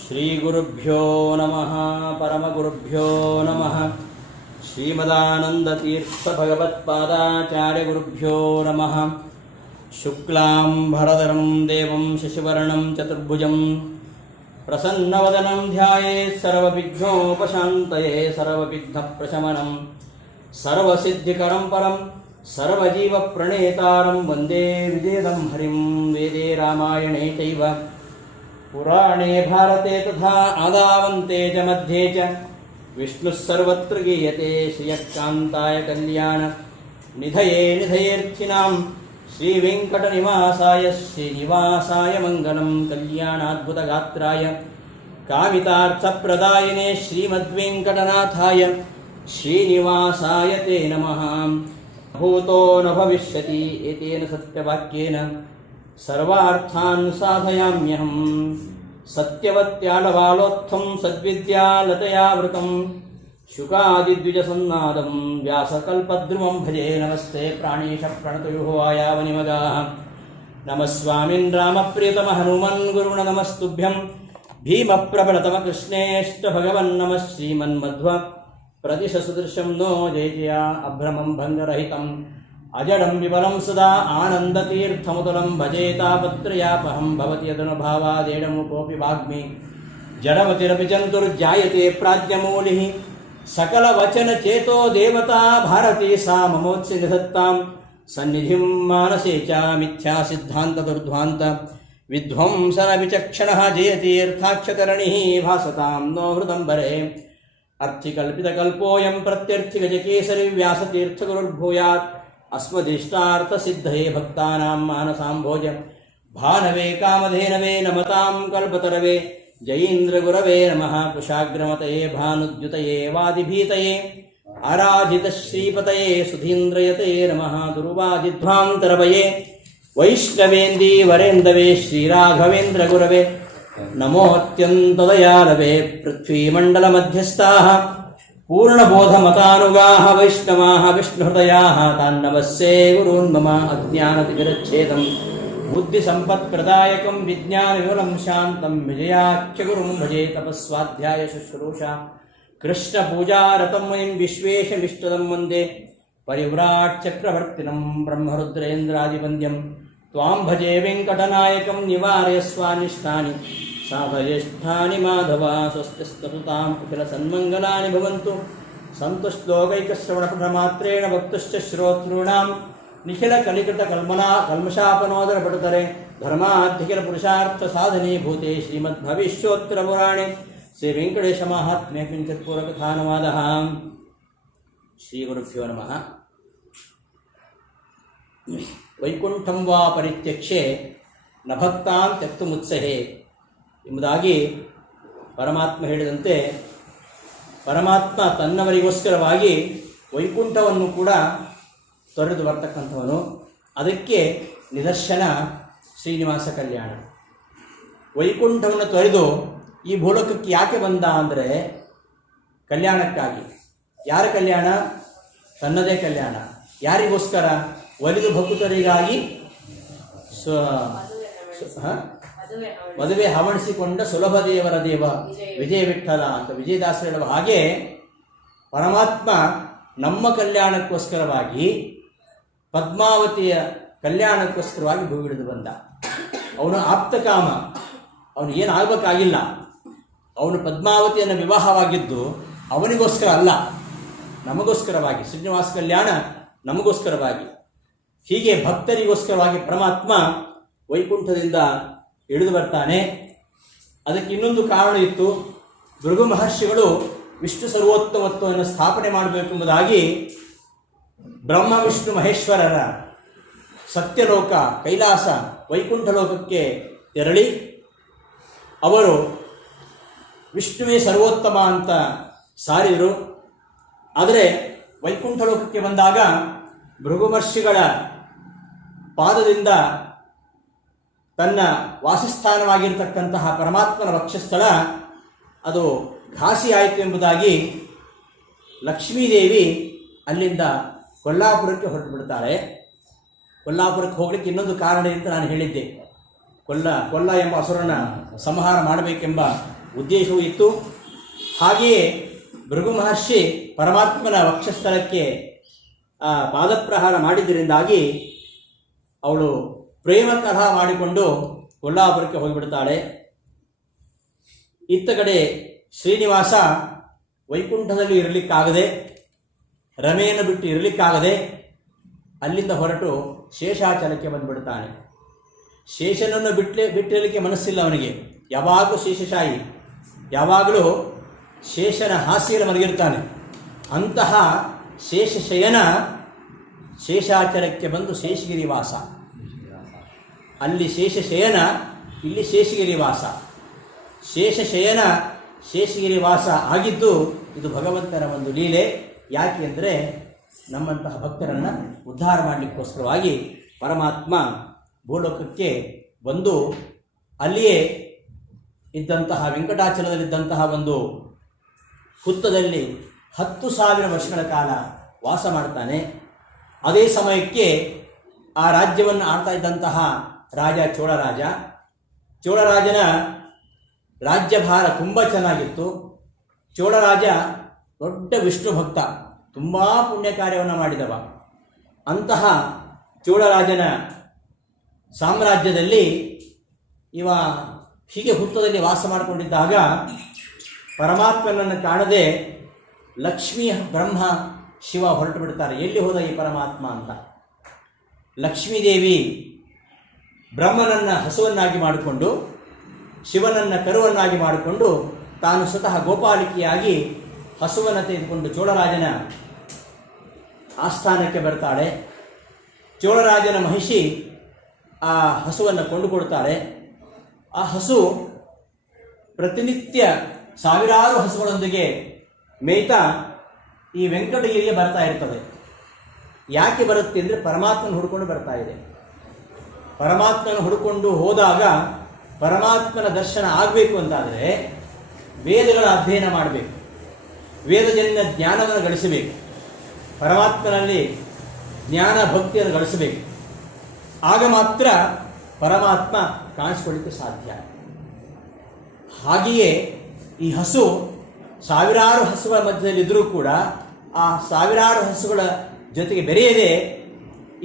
ಶ್ರೀಗುರುಭ್ಯೋ ನಮಃ ಪರಮಗುರುಭ್ಯೋ ನಮಃ ಶ್ರೀಮದಾನಂದತೀರ್ಥಭಗವತ್ಪಾದಾಚಾರ್ಯಗುರುಭ್ಯೋ ನಮಃ. ಶುಕ್ಲಾಂಬರಧರಂ ದೇವಂ ಶಶಿವರ್ಣಂ ಚತುರ್ಭುಜಂ ಪ್ರಸನ್ನವದನಂ ಧ್ಯಾಯೇತ್ ಸರ್ವವಿಘ್ನೋಪಶಾಂತಯೇ ಸರ್ವವಿಘ್ನಪ್ರಶಮನಂ ಸರ್ವಸಿದ್ಧಿಕರಂ ಪರಂ ಸರ್ವಜೀವಪ್ರಣೇತಾರಂ ವಂದೇ ವಿಜೇದಂ ಹರಿಂ. ವೇದೇ ರಾಮಾಯಣೇ ಚೈವ ಪುರಾಣೇ ಭಾರತೆ ತಥಾ ಆದಾವಂತೆ ಚ ಮಧ್ಯೆ ಚ ವಿಷ್ಣುಃ ಸರ್ವತ್ರ ಗೀಯತೆ. ಶ್ರಿಯಃಕಾಂತಾಯ ಕಲ್ಯಾಣ ನಿಧಯೇ ನಿಧಯೇರ್ಥಿನಾಂ ಶ್ರೀವೆಂಕಟನಿವಾಸಾಯ ಶ್ರೀನಿವಾಸಾಯ ಮಂಗಲಂ. ಕಲ್ಯಾಣಾದ್ಭುತಗಾತ್ರಾಯ ಕಾಮಿತಾರ್ಥಪ್ರದಾಯಿನೇ ಶ್ರೀಮದ್ವೆಂಕಟನಾಥಾಯ ಶ್ರೀನಿವಾಸಾಯ ತೇ ನಮಃ. ಭೂತೋ ನ ಭವಿಷ್ಯತಿ ಏತೇನ ಸತ್ಯವಾಕ್ಯೇನ ಸರ್ವಾರ್ಥಾನ್ ಸಾಧಯಾಮ್ಯಹಂ. ಸತ್ಯವತ್ಯಾಡವಾಳೋತ್ಥಂ ಸದ್ವಿದ್ಯಾಲತಯಾವೃತಂ ಶುಕಾದಿದ್ವಿಜಸನ್ನಾದಂ ವ್ಯಾಸಕಲ್ಪದ್ರುಮಂ ಭಜೆ. ನಮಸ್ತೆ ಪ್ರಾಣೇಶ ಪ್ರಣತಯುಃ ಆಯಾವನಿಮಗಾಃ. ನಮಃ ಸ್ವಾಮಿನ್ ರಾಮಪ್ರಿಯತಮ ಹನುಮನ್ ಗುರುಣ ನಮಸ್ತುಭ್ಯಂ. ಭೀಮಪ್ರಬಲತಮ ಕೃಷ್ಣೇಷ್ಟ ಭಗವನ್ ನಮಃ ಶ್ರೀಮನ್ಮಧ್ವ ಪ್ರತಿಶಸುದೃಶಂ ನೋ ಜಯ ಜಯ. ಅಭ್ರಮಂ ಭಂಗರಹಿತಂ ಅಜಡಂ ವಿಬಲಂ ಸದಾ ಆನಂದತೀರ್ಥಮುತಲಂ ಭಜೆ. ತಾಪತ್ರಯಾಪಹಂ ಭವತಿ ಯದನುಭಾವಾದೇಡಮುಕೋಪಿ ವಾಗ್ಮಿ ಜಡಮತಿರಪಿ ಜಂತುರ್ಜಾಯತೆ ಪ್ರಾಜ್ಞಮೂಲಿಃ. ಸಕಲವಚನಚೇತೋ ದೇವತಾ ಭಾರತಿ ಸಾ ಮಮೋತ್ಸಿ ನಿಧತ್ತಾಂ ಸನ್ನಿಧಿಂ ಮಾನಸೇ ಚ. ಮಿಥ್ಯಾಸಿದ್ಧಾಂತದುರ್ಧ್ವಾಂತ ವಿಧ್ವಂಸನ ವಿಚಕ್ಷಣಃ ಜಯತೀರ್ಥಾಕ್ಷತರಣಿಃ ಭಾಸತಾಂ ನೋ ಹೃದಂಬರೆ. ಅರ್ಥಿಕಲ್ಪಿತಕಲ್ಪೋಯಂ ಪ್ರತ್ಯರ್ಥಿಗಜಕೇಸರಿ ವ್ಯಾಸತೀರ್ಥಗುರುರ್ಭೂಯಾತ್. ಅಸ್ಮದಿಷ್ಟಾರ್ಥಸಿದ್ಧಯೇ ಭಕ್ತಾನಾಂ ಮಾನಸಾಂಭೋಜ ಭಾನವೇ ಕಾಮಧೇನವೇ ನಮತಾಂ ಕಲ್ಪತರವೇ. ಜಯೀಂದ್ರಗುರವೇ ನಮಃ. ಕುಶಾಗ್ರಮತಯೇ ಭಾನುದ್ಯುತಯೇ ವಾದಿಭೀತಯೇ ಅರಾಜಿತಶ್ರೀಪತಯೇ ಸುಧೀಂದ್ರಯತಯೇ ನಮಃ. ದುರ್ವಾದಿಧ್ವಾಂತರವಯೇ ವೈಷ್ಣವೇಂದೀವರೇಂದವೇ ಶ್ರೀರಾಘವೇಂದ್ರಗುರವೇ ನಮೋತ್ಯಂತದಯಾಲವೇ. ಪೃಥ್ವೀಮಂಡಲಮಧ್ಯಸ್ಥಾಃ ಪೂರ್ಣಬೋಧಮತಾನುಗಾಃ ವೈಷ್ಣವಾಃ ವಿಷ್ಣುಹೃದಯಾಃ. ತಾನ್ನವಸ್ಸೇ ಗುರೂನ್ ಮಮ. ಅಜ್ಞಾನತಿಮಿರಚ್ಛೇದಂ ಬುದ್ಧಿಸಂಪತ್ಪ್ರದಾಯಕಂ ವಿಜ್ಞಾನವಿಮಲಂ ಶಾಂತಂ ವಿಜಯಾಖ್ಯಗುರುಂ ಭಜೆ. ತಪಸ್ವಾಧ್ಯಾಯ ಶುಶ್ರೂಷಾ ಕೃಷ್ಣಪೂಜಾರತಂ ಮುನಿಂ ವಿಶ್ವೇಶಮಿಷ್ಟದಂ ವಂದೇ. ಪರಿವ್ರಾಟ್ ಚಕ್ರವರ್ತಿನಂ ಬ್ರಹ್ಮರುದ್ರೇಂದ್ರಾದಿವಂದ್ಯಂ ತ್ವಾಂ ಭಜೆ ವೆಂಕಟನಾಯಕಂ. ನಿವಾರಯಸ್ವಾನಿಷ್ಟಾನಿ ಸಾಧಯಷ್ಠಾನಿ ಮಾಧವ. ಸ್ವಸ್ತಿಸ್ತುತಾಂ ಕುಶಲ ಸನ್ಮಂಗಲಾನಿ ಭವಂತು. ಸಂತುಷ್ಟೋಕೈಕಶ್ರವಣಪಠಮಾತ್ರೇಣ ಭಕ್ತಶ್ಚ ಶ್ರೋತॄಣಾಂ ನಿಖಿಲ ಕಲಿಕೃತ ಕಲ್ಮಷಾಪನೋದರ ಪಟುತರೆ. ಧರ್ಮಾಧಿಕರ ಪುರುಷಾರ್ಥ ಸಾಧನೆ ಭೂತೆ ಶ್ರೀಮದ್ಭವಿಷ್ಯೋತ್ತರ ಪುರಾಣೆ ಶ್ರೀ ವೆಂಕಟೇಶ ಮಹಾತ್ಮ್ಯ ಕಿಂಚಿತ್ ಪೂರ್ವಕಥಾನುವಾದಃ. ಶ್ರೀ ಗುರುಭ್ಯೋ ನಮಃ. ವೈಕುಂಠಂ ವಾ ಪರಿತ್ಯಕ್ಷೆ ನ ಭಕ್ತಾಂ ತ್ಯಕ್ತುಮುತ್ಸಹೇ ಎಂಬುದಾಗಿ ಪರಮಾತ್ಮ ಹೇಳಿದಂತೆ, ಪರಮಾತ್ಮ ತನ್ನವರಿಗೋಸ್ಕರವಾಗಿ ವೈಕುಂಠವನ್ನು ಕೂಡ ತೊರೆದು ಬರ್ತಕ್ಕಂಥವನು. ಅದಕ್ಕೆ ನಿದರ್ಶನ ಶ್ರೀನಿವಾಸ ಕಲ್ಯಾಣ. ವೈಕುಂಠವನ್ನು ತೊರೆದು ಈ ಭೂಲೋಕಕ್ಕೆ ಯಾಕೆ ಬಂದ ಅಂದರೆ ಕಲ್ಯಾಣಕ್ಕಾಗಿ. ಯಾರ ಕಲ್ಯಾಣ? ತನ್ನದೇ ಕಲ್ಯಾಣ. ಯಾರಿಗೋಸ್ಕರ? ಒಲಿದು ಭಕ್ತರಿಗಾಗಿ ಮದುವೆ ಹವಣಿಸಿಕೊಂಡ ಸುಲಭ ದೇವರ ದೇವ ವಿಜಯ ವಿಠಲ ಅಂತ ವಿಜಯದಾಸರು ಹೇಳುವ ಹಾಗೆ ಪರಮಾತ್ಮ ನಮ್ಮ ಕಲ್ಯಾಣಕ್ಕೋಸ್ಕರವಾಗಿ ಪದ್ಮಾವತಿಯ ಕಲ್ಯಾಣಕ್ಕೋಸ್ಕರವಾಗಿ ಭೂಗಿಡಿದು ಬಂದ. ಅವನು ಆಪ್ತಕಾಮ. ಅವನು ಏನಾಗಬೇಕಾಗಿಲ್ಲ. ಅವನು ಪದ್ಮಾವತಿಯನ್ನು ವಿವಾಹವಾಗಿದ್ದು ಅವನಿಗೋಸ್ಕರ ಅಲ್ಲ, ನಮಗೋಸ್ಕರವಾಗಿ. ಶ್ರೀನಿವಾಸ ಕಲ್ಯಾಣ ನಮಗೋಸ್ಕರವಾಗಿ. ಹೀಗೆ ಭಕ್ತರಿಗೋಸ್ಕರವಾಗಿ ಪರಮಾತ್ಮ ವೈಕುಂಠದಿಂದ ಇಳಿದು ಬರ್ತಾನೆ. ಅದಕ್ಕೆ ಇನ್ನೊಂದು ಕಾರಣ ಇತ್ತು. ಭೃಗು ಮಹರ್ಷಿಗಳು ವಿಷ್ಣು ಸರ್ವೋತ್ತಮತ್ವವನ್ನು ಸ್ಥಾಪನೆ ಮಾಡಬೇಕೆಂಬುದಾಗಿ ಬ್ರಹ್ಮ ವಿಷ್ಣು ಮಹೇಶ್ವರರ ಸತ್ಯಲೋಕ ಕೈಲಾಸ ವೈಕುಂಠ ಲೋಕಕ್ಕೆ ತೆರಳಿ ಅವರು ವಿಷ್ಣುವೇ ಸರ್ವೋತ್ತಮ ಅಂತ ಸಾರಿದರು. ಆದರೆ ವೈಕುಂಠ ಲೋಕಕ್ಕೆ ಬಂದಾಗ ಭೃಗು ಮಹರ್ಷಿಗಳ ಪಾದದಿಂದ ತನ್ನ ವಾಸಸ್ಥಾನವಾಗಿರತಕ್ಕಂತಹ ಪರಮಾತ್ಮನ ವಕ್ಷಸ್ಥಳ ಅದು ಘಾಸಿ ಆಯಿತು ಎಂಬುದಾಗಿ ಲಕ್ಷ್ಮೀದೇವಿ ಅಲ್ಲಿಂದ ಕೊಲ್ಲಾಪುರಕ್ಕೆ ಹೊರಟು ಬಿಡ್ತಾಳೆ. ಕೊಲ್ಲಾಪುರಕ್ಕೆ ಹೋಗ್ಲಿಕ್ಕೆ ಇನ್ನೊಂದು ಕಾರಣ ಅಂತ ನಾನು ಹೇಳಿದ್ದೆ. ಕೊಲ್ಲ ಎಂಬ ಅಸುರನ ಸಂಹಾರ ಮಾಡಬೇಕೆಂಬ ಉದ್ದೇಶವೂ ಇತ್ತು. ಹಾಗೆಯೇ ಭೃಗು ಮಹರ್ಷಿ ಪರಮಾತ್ಮನ ವಕ್ಷಸ್ಥಳಕ್ಕೆ ಪಾದಪ್ರಹಾರ ಮಾಡಿದ್ದರಿಂದಾಗಿ ಅವಳು ಪ್ರೇಮ ಕಲಹ ಮಾಡಿಕೊಂಡು ಕೊಲ್ಲಾಪುರಕ್ಕೆ ಹೋಗಿಬಿಡ್ತಾಳೆ. ಇತ್ತ ಕಡೆ ಶ್ರೀನಿವಾಸ ವೈಕುಂಠದಲ್ಲಿ ಇರಲಿಕ್ಕಾಗದೆ, ರಮೆಯನ್ನು ಬಿಟ್ಟು ಇರಲಿಕ್ಕಾಗದೆ ಅಲ್ಲಿಂದ ಹೊರಟು ಶೇಷಾಚಲಕ್ಕೆ ಬಂದುಬಿಡ್ತಾನೆ. ಶೇಷನನ್ನು ಬಿಟ್ಟಿರಲಿಕ್ಕೆ ಮನಸ್ಸಿಲ್ಲ ಅವನಿಗೆ. ಯಾವಾಗಲೂ ಶೇಷಶಾಹಿ, ಯಾವಾಗಲೂ ಶೇಷನ ಹಾಸ್ಯದ ಮಲಗಿರ್ತಾನೆ. ಅಂತಹ ಶೇಷಶಯನ ಶೇಷಾಚಲಕ್ಕೆ ಬಂದು ಶೇಷಗಿರಿ ವಾಸ. ಅಲ್ಲಿ ಶೇಷಶಯನ, ಇಲ್ಲಿ ಶೇಷಗಿರಿ ವಾಸ. ಶೇಷಶಯನ ಶೇಷಗಿರಿ ವಾಸ ಆಗಿದ್ದು ಇದು ಭಗವಂತನ ಒಂದು ಲೀಲೆ. ಯಾಕೆ ಅಂದರೆ ನಮ್ಮಂತಹ ಭಕ್ತರನ್ನು ಉದ್ಧಾರ ಮಾಡಲಿಕ್ಕೋಸ್ಕರವಾಗಿ ಪರಮಾತ್ಮ ಭೂಲೋಕಕ್ಕೆ ಬಂದು ಅಲ್ಲಿಯೇ ಇದ್ದಂತಹ ವೆಂಕಟಾಚಲದಲ್ಲಿದ್ದಂತಹ ಒಂದು ಹುತ್ತದಲ್ಲಿ 10,000 ವರ್ಷಗಳ ಕಾಲ ವಾಸ ಮಾಡ್ತಾನೆ. ಅದೇ ಸಮಯಕ್ಕೆ ಆ ರಾಜ್ಯವನ್ನು ಆಳ್ತಾ ಇದ್ದಂತಹ ರಾಜ ಚೋಳರಾಜನ ರಾಜ್ಯಭಾರ ತುಂಬ ಚೆನ್ನಾಗಿತ್ತು. ಚೋಳರಾಜ ದೊಡ್ಡ ವಿಷ್ಣು ಭಕ್ತ, ತುಂಬ ಪುಣ್ಯ ಕಾರ್ಯವನ್ನು ಮಾಡಿದವ. ಅಂತಹ ಚೋಳರಾಜನ ಸಾಮ್ರಾಜ್ಯದಲ್ಲಿ ಇವ ಹೀಗೆ ಹುತ್ತದಲ್ಲಿ ವಾಸ ಮಾಡಿಕೊಂಡಿದ್ದಾಗ ಪರಮಾತ್ಮನನ್ನು ಕಾಣದೆ ಲಕ್ಷ್ಮೀ ಬ್ರಹ್ಮ ಶಿವ ಹೊರಟು ಬಿಡ್ತಾರೆ. ಎಲ್ಲಿ ಹೋದ ಈ ಪರಮಾತ್ಮ ಅಂತ. ಲಕ್ಷ್ಮೀದೇವಿ ಬ್ರಹ್ಮನನ್ನು ಹಸುವನ್ನಾಗಿ ಮಾಡಿಕೊಂಡು, ಶಿವನನ್ನು ಕರುವನ್ನಾಗಿ ಮಾಡಿಕೊಂಡು, ತಾನು ಸ್ವತಃ ಗೋಪಾಲಿಕೆಯಾಗಿ ಹಸುವನ್ನು ತೆಗೆದುಕೊಂಡು ಚೋಳರಾಜನ ಆಸ್ಥಾನಕ್ಕೆ ಬರ್ತಾಳೆ. ಚೋಳರಾಜನ ಮಹಿಷಿ ಆ ಹಸುವನ್ನು ಕೊಂಡುಕೊಡ್ತಾಳೆ. ಆ ಹಸು ಪ್ರತಿನಿತ್ಯ ಸಾವಿರಾರು ಹಸುಗಳೊಂದಿಗೆ ಮೇಯ್ತಾ ಈ ವೆಂಕಟಗಿರಿಗೆ ಬರ್ತಾ ಇರ್ತದೆ. ಯಾಕೆ ಬರುತ್ತೆ ಅಂದರೆ ಪರಮಾತ್ಮನ ಹುಡ್ಕೊಂಡು ಬರ್ತಾ ಇದೆ. ಪರಮಾತ್ಮನ ಹುಡ್ಕೊಂಡು ಹೋದಾಗ ಪರಮಾತ್ಮನ ದರ್ಶನ ಆಗಬೇಕು ಅಂತಾದರೆ ವೇದಗಳ ಅಧ್ಯಯನ ಮಾಡಬೇಕು, ವೇದಜನ್ಯ ಜ್ಞಾನವನ್ನು ಗಳಿಸಬೇಕು, ಪರಮಾತ್ಮನಲ್ಲಿ ಜ್ಞಾನ ಭಕ್ತಿಯನ್ನು ಗಳಿಸಬೇಕು. ಆಗ ಮಾತ್ರ ಪರಮಾತ್ಮ ಕಾಣಿಸ್ಕೊಳ್ಳಿಕ್ಕೆ ಸಾಧ್ಯ. ಹಾಗೆಯೇ ಈ ಹಸು ಸಾವಿರಾರು ಹಸುಗಳ ಮಧ್ಯದಲ್ಲಿದ್ದರೂ ಕೂಡ ಆ ಸಾವಿರಾರು ಹಸುಗಳ ಜೊತೆಗೆ ಬೆರೆಯದೆ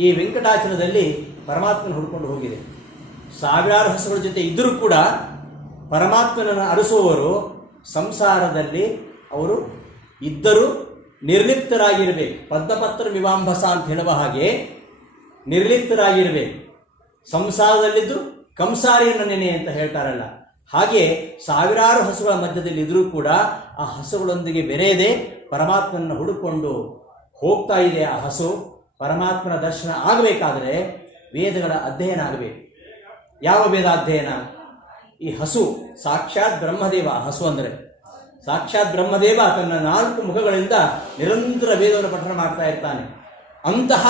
ಈ ವೆಂಕಟಾಚಲದಲ್ಲಿ ಪರಮಾತ್ಮನ ಹುಡ್ಕೊಂಡು ಹೋಗಿದೆ. ಸಾವಿರಾರು ಹಸುಗಳ ಜೊತೆ ಇದ್ದರೂ ಕೂಡ ಪರಮಾತ್ಮನನ್ನು ಅರಸುವವರು ಸಂಸಾರದಲ್ಲಿ ಅವರು ಇದ್ದರೂ ನಿರ್ಲಿಪ್ತರಾಗಿರಬೇಕು. ಪದ್ಮಪತ್ರ ವಿವಾಂಭಸ ಅಂತ ಹೇಳುವ ಹಾಗೆ ನಿರ್ಲಿಪ್ತರಾಗಿರಬೇಕು. ಸಂಸಾರದಲ್ಲಿದ್ದು ಕಂಸಾರಿಯನ್ನು ನೆನೆ ಅಂತ ಹೇಳ್ತಾರಲ್ಲ, ಹಾಗೆ ಸಾವಿರಾರು ಹಸುಗಳ ಮಧ್ಯದಲ್ಲಿ ಇದ್ದರೂ ಕೂಡ ಆ ಹಸುಗಳೊಂದಿಗೆ ಬೆರೆಯದೆ ಪರಮಾತ್ಮನನ್ನು ಹುಡುಕೊಂಡು ಹೋಗ್ತಾ ಇದೆ. ಆ ಹಸು ಪರಮಾತ್ಮನ ದರ್ಶನ ಆಗಬೇಕಾದರೆ ವೇದಗಳ ಅಧ್ಯಯನ ಆಗಬೇಕು. ಯಾವ ವೇದ ಅಧ್ಯಯನ? ಈ ಹಸು ಸಾಕ್ಷಾತ್ ಬ್ರಹ್ಮದೇವ. ಹಸು ಅಂದರೆ ಸಾಕ್ಷಾತ್ ಬ್ರಹ್ಮದೇವ ತನ್ನ 4 ಮುಖಗಳಿಂದ ನಿರಂತರ ವೇದವನ್ನು ಪಠನ ಮಾಡ್ತಾ ಇರ್ತಾನೆ. ಅಂತಹ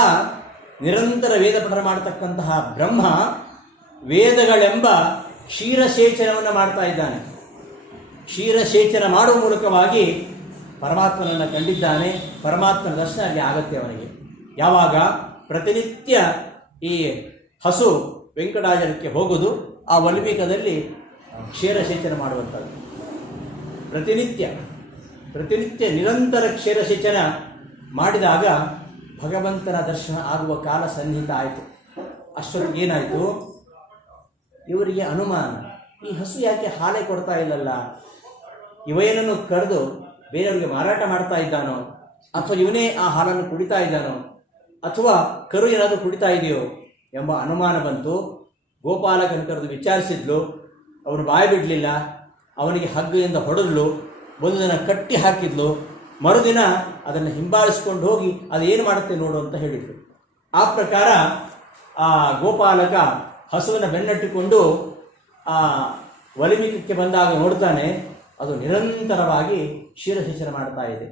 ನಿರಂತರ ವೇದ ಪಠನ ಮಾಡತಕ್ಕಂತಹ ಬ್ರಹ್ಮ ವೇದಗಳೆಂಬ ಕ್ಷೀರಸೇಚನವನ್ನು ಮಾಡ್ತಾ ಇದ್ದಾನೆ. ಕ್ಷೀರಸೇಚನ ಮಾಡುವ ಮೂಲಕವಾಗಿ ಪರಮಾತ್ಮನನ್ನು ಕಂಡಿದ್ದಾನೆ. ಪರಮಾತ್ಮನ ದರ್ಶನ ಅಲ್ಲಿ ಆಗತ್ತೆ ಅವನಿಗೆ. ಯಾವಾಗ? ಪ್ರತಿನಿತ್ಯ ಈ ಹಸು ವೆಂಕಟಾಚಲಕ್ಕೆ ಹೋಗುವುದು, ಆ ವಲ್ಮೀಕದಲ್ಲಿ ಕ್ಷೀರಸೇಚನ ಮಾಡುವಂಥದ್ದು. ಪ್ರತಿನಿತ್ಯ ನಿರಂತರ ಕ್ಷೀರಸೇಚನ ಮಾಡಿದಾಗ ಭಗವಂತನ ದರ್ಶನ ಆಗುವ ಕಾಲ ಸನ್ನಿಹಿತ ಆಯಿತು. ಅಷ್ಟೊತ್ತಿಗೆ ಏನಾಯಿತು, ಇವರಿಗೆ ಅನುಮಾನ, ಈ ಹಸು ಯಾಕೆ ಹಾಲೇ ಕೊಡ್ತಾ ಇಲ್ಲಲ್ಲ, ಇವೇನನ್ನು ಕರೆದು ಬೇರೆಯವರಿಗೆ ಮಾರಾಟ ಮಾಡ್ತಾ ಇದ್ದಾನೋ, ಅಥವಾ ಇವನೇ ಆ ಹಾಲನ್ನು ಕುಡಿತಾ ಇದ್ದಾನೋ, ಅಥವಾ ಕರು ಏನಾದರೂ ಕುಡಿತಾ ಇದೆಯೋ ಎಂಬ ಅನುಮಾನ ಬಂತು. ಗೋಪಾಲಕನ ಕರೆದು ವಿಚಾರಿಸಿದ್ಲು. ಅವನು ಬಾಯಿ ಬಿಡಲಿಲ್ಲ. ಅವನಿಗೆ ಹಗ್ಗದಿಂದ ಹೊಡೆದ್ಲು. ಒಂದು ದಿನ ಕಟ್ಟಿ ಹಾಕಿದ್ಲು. ಮರುದಿನ ಅದನ್ನು ಹಿಂಬಾಲಿಸ್ಕೊಂಡು ಹೋಗಿ ಅದೇನು ಮಾಡುತ್ತೆ ನೋಡು ಅಂತ ಹೇಳಿದ್ರು. ಆ ಪ್ರಕಾರ ಆ ಗೋಪಾಲಕ ಹಸುವನ್ನು ಬೆನ್ನಟ್ಟಿಕೊಂಡು ಆ ವಲಿಮಿಕಕ್ಕೆ ಬಂದಾಗ ನೋಡ್ತಾನೆ, ಅದು ನಿರಂತರವಾಗಿ ಕ್ಷೀರಸೇಚನ ಮಾಡ್ತಾ ಇದೆ.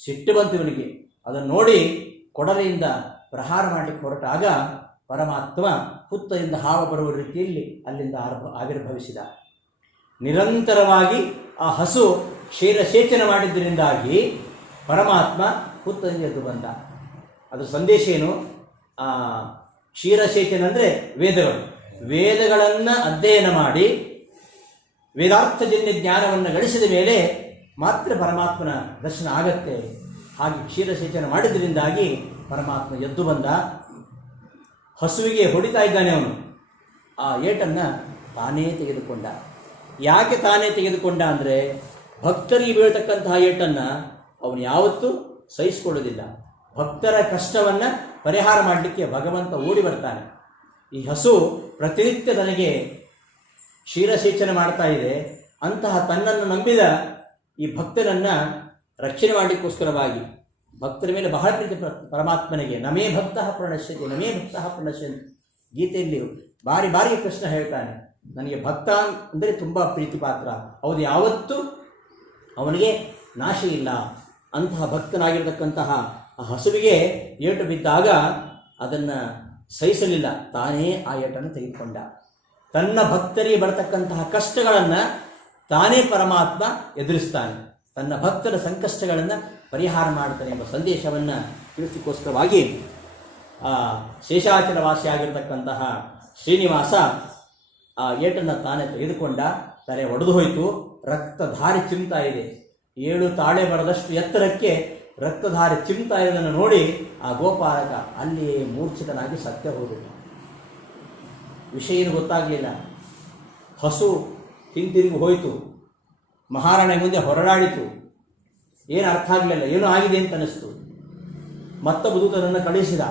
ಸಿಟ್ಟು ಬಂತು ಇವನಿಗೆ. ಅದನ್ನು ನೋಡಿ ಕೊಡಲಿಯಿಂದ ಪ್ರಹಾರ ಮಾಡಲಿಕ್ಕೆ ಹೊರಟಾಗ ಪರಮಾತ್ಮ ಹುತ್ತದಿಂದ ಹಾವ ಬರುವ ರೀತಿಯಲ್ಲಿ ಅಲ್ಲಿಂದ ಆವಿರ್ಭವಿಸಿದ. ನಿರಂತರವಾಗಿ ಆ ಹಸು ಕ್ಷೀರಸೇಚನ ಮಾಡಿದ್ದರಿಂದಾಗಿ ಪರಮಾತ್ಮ ಹುತ್ತದಿಂದ ಎದ್ದು ಬಂದ. ಅದರ ಸಂದೇಶ ಏನು? ಕ್ಷೀರಸೇಚನ ಅಂದರೆ ವೇದಗಳು. ವೇದಗಳನ್ನು ಅಧ್ಯಯನ ಮಾಡಿ ವೇದಾರ್ಥಜನ್ಯ ಜ್ಞಾನವನ್ನು ಗಳಿಸಿದ ಮೇಲೆ ಮಾತ್ರ ಪರಮಾತ್ಮನ ದರ್ಶನ ಆಗತ್ತೆ. ಹಾಗೆ ಕ್ಷೀರಸೇಚನ ಮಾಡಿದ್ರಿಂದಾಗಿ ಪರಮಾತ್ಮ ಎದ್ದು ಬಂದ. ಹಸುವಿಗೆ ಹೊಡಿತಾ ಇದ್ದಾನೆ ಅವನು. ಆ ಏಟನ್ನು ತಾನೇ ತೆಗೆದುಕೊಂಡ. ಯಾಕೆ ತಾನೇ ತೆಗೆದುಕೊಂಡ ಅಂದರೆ ಭಕ್ತರಿಗೆ ಬೀಳ್ತಕ್ಕಂತಹ ಏಟನ್ನು ಅವನು ಯಾವತ್ತೂ ಸಹಿಸಿಕೊಳ್ಳೋದಿಲ್ಲ. ಭಕ್ತರ ಕಷ್ಟವನ್ನು ಪರಿಹಾರ ಮಾಡಲಿಕ್ಕೆ ಭಗವಂತ ಓಡಿ ಬರ್ತಾನೆ. ಈ ಹಸು ಪ್ರತಿನಿತ್ಯ ನನಗೆ ಕ್ಷೀರಸೇಚನ ಮಾಡ್ತಾ ಇದೆ. ಅಂತಹ ತನ್ನನ್ನು ನಂಬಿದ ಈ ಭಕ್ತರನ್ನು ರಕ್ಷಣೆ ಮಾಡಲಿಕ್ಕೋಸ್ಕರವಾಗಿ ಭಕ್ತರ ಮೇಲೆ ಬಹಳ ಪ್ರೀತಿ ಪರಮಾತ್ಮನಿಗೆ. ನಮೇ ಭಕ್ತಃ ಪ್ರಣಶ್ಯತೆ ನಮೇ ಭಕ್ತಃ ಪ್ರಣಶ್ಯಂತೆ. ಗೀತೆಯಲ್ಲಿ ಬಾರಿ ಬಾರಿ ಕೃಷ್ಣ ಹೇಳ್ತಾನೆ, ನನಗೆ ಭಕ್ತ ಅಂದರೆ ತುಂಬ ಪ್ರೀತಿ ಪಾತ್ರ, ಹೌದು ಯಾವತ್ತೂ ಅವನಿಗೆ ನಾಶ ಇಲ್ಲ. ಅಂತಹ ಭಕ್ತನಾಗಿರತಕ್ಕಂತಹ ಆ ಹಸುವಿಗೆ ಏಟು ಬಿದ್ದಾಗ ಅದನ್ನು ಸಹಿಸಲಿಲ್ಲ, ತಾನೇ ಆ ಏಟನ್ನು ತೆಗೆದುಕೊಂಡ. ತನ್ನ ಭಕ್ತರಿಗೆ ಬರತಕ್ಕಂತಹ ಕಷ್ಟಗಳನ್ನು ತಾನೇ ಪರಮಾತ್ಮ ಎದುರಿಸ್ತಾನೆ, ತನ್ನ ಭಕ್ತರ ಸಂಕಷ್ಟಗಳನ್ನು ಪರಿಹಾರ ಮಾಡ್ತಾನೆ ಎಂಬ ಸಂದೇಶವನ್ನು ತಿಳಿಸಲಿಕ್ಕೋಸ್ಕರವಾಗಿ ಆ ಶೇಷಾಚಲವಾಸಿಯಾಗಿರ್ತಕ್ಕಂತಹ ಶ್ರೀನಿವಾಸ ಆ ಏಟನ್ನು ತಾನೇ ತೆಗೆದುಕೊಂಡ. ತಲೆ ಒಡೆದು ಹೋಯಿತು, ರಕ್ತಧಾರೆ ಚಿಮ್ತಾ ಇದೆ. 7 ತಾಳೆ ಬರದಷ್ಟು ಎತ್ತರಕ್ಕೆ ರಕ್ತಧಾರೆ ಚಿಮ್ತಾ ಇರೋದನ್ನು ನೋಡಿ ಆ ಗೋಪಾಲಕ ಅಲ್ಲಿಯೇ ಮೂರ್ಛಿತನಾಗಿ ಸತ್ಯ ಹೋದ. ವಿಷಯ ಏನು ಗೊತ್ತಾಗಲಿಲ್ಲ. ಹಸು ಹಿಂತಿರುಗಿ ಹೋಯಿತು, ಮಹಾರಾಣಿ ಮುಂದೆ ಹೊರಡಾಡಿತು. ಏನು ಅರ್ಥ ಆಗಲಿಲ್ಲ, ಏನೋ ಆಗಿದೆ ಅಂತ ಅನ್ನಿಸ್ತು. ಮತ್ತೊಬ್ಬ ದೂತನನ್ನು ಕಳಿಸಿದ.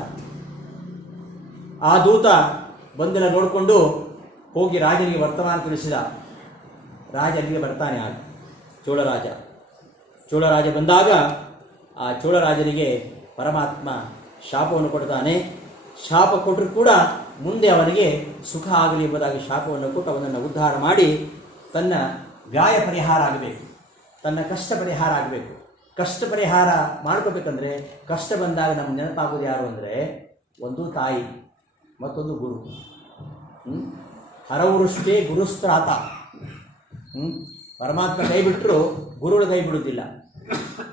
ಆ ದೂತ ಬಂದೆಲ್ಲ ನೋಡಿಕೊಂಡು ಹೋಗಿ ರಾಜನಿಗೆ ವರ್ತಮಾನ ತಿಳಿಸಿದ. ರಾಜ ಅಲ್ಲಿಗೆ ಬರ್ತಾನೆ. ಆಗ ಚೋಳರಾಜ ಬಂದಾಗ ಆ ಚೋಳರಾಜನಿಗೆ ಪರಮಾತ್ಮ ಶಾಪವನ್ನು ಕೊಡ್ತಾನೆ. ಶಾಪ ಕೊಟ್ಟರು ಕೂಡ ಮುಂದೆ ಅವನಿಗೆ ಸುಖ ಆಗಲಿ ಎಂಬುದಾಗಿ ಶಾಪವನ್ನು ಕೊಟ್ಟು ಅವನನ್ನು ಉದ್ಧಾರ ಮಾಡಿ ತನ್ನ ಗಾಯ ಪರಿಹಾರ ಆಗಬೇಕು, ತನ್ನ ಕಷ್ಟ ಪರಿಹಾರ ಆಗಬೇಕು. ಕಷ್ಟ ಪರಿಹಾರ ಮಾಡ್ಕೋಬೇಕಂದ್ರೆ ಕಷ್ಟ ಬಂದಾಗ ನಮ್ಗೆ ನೆನಪಾಗೋದು ಯಾರು ಅಂದರೆ ಒಂದು ತಾಯಿ, ಮತ್ತೊಂದು ಗುರು. ಹರವೃಷ್ಟೇ ಗುರುಸ್ತ್ರಾತ. ಪರಮಾತ್ಮ ಕೈ ಬಿಟ್ಟರು ಗುರುಗಳ ಕೈ ಬಿಡುವುದಿಲ್ಲ.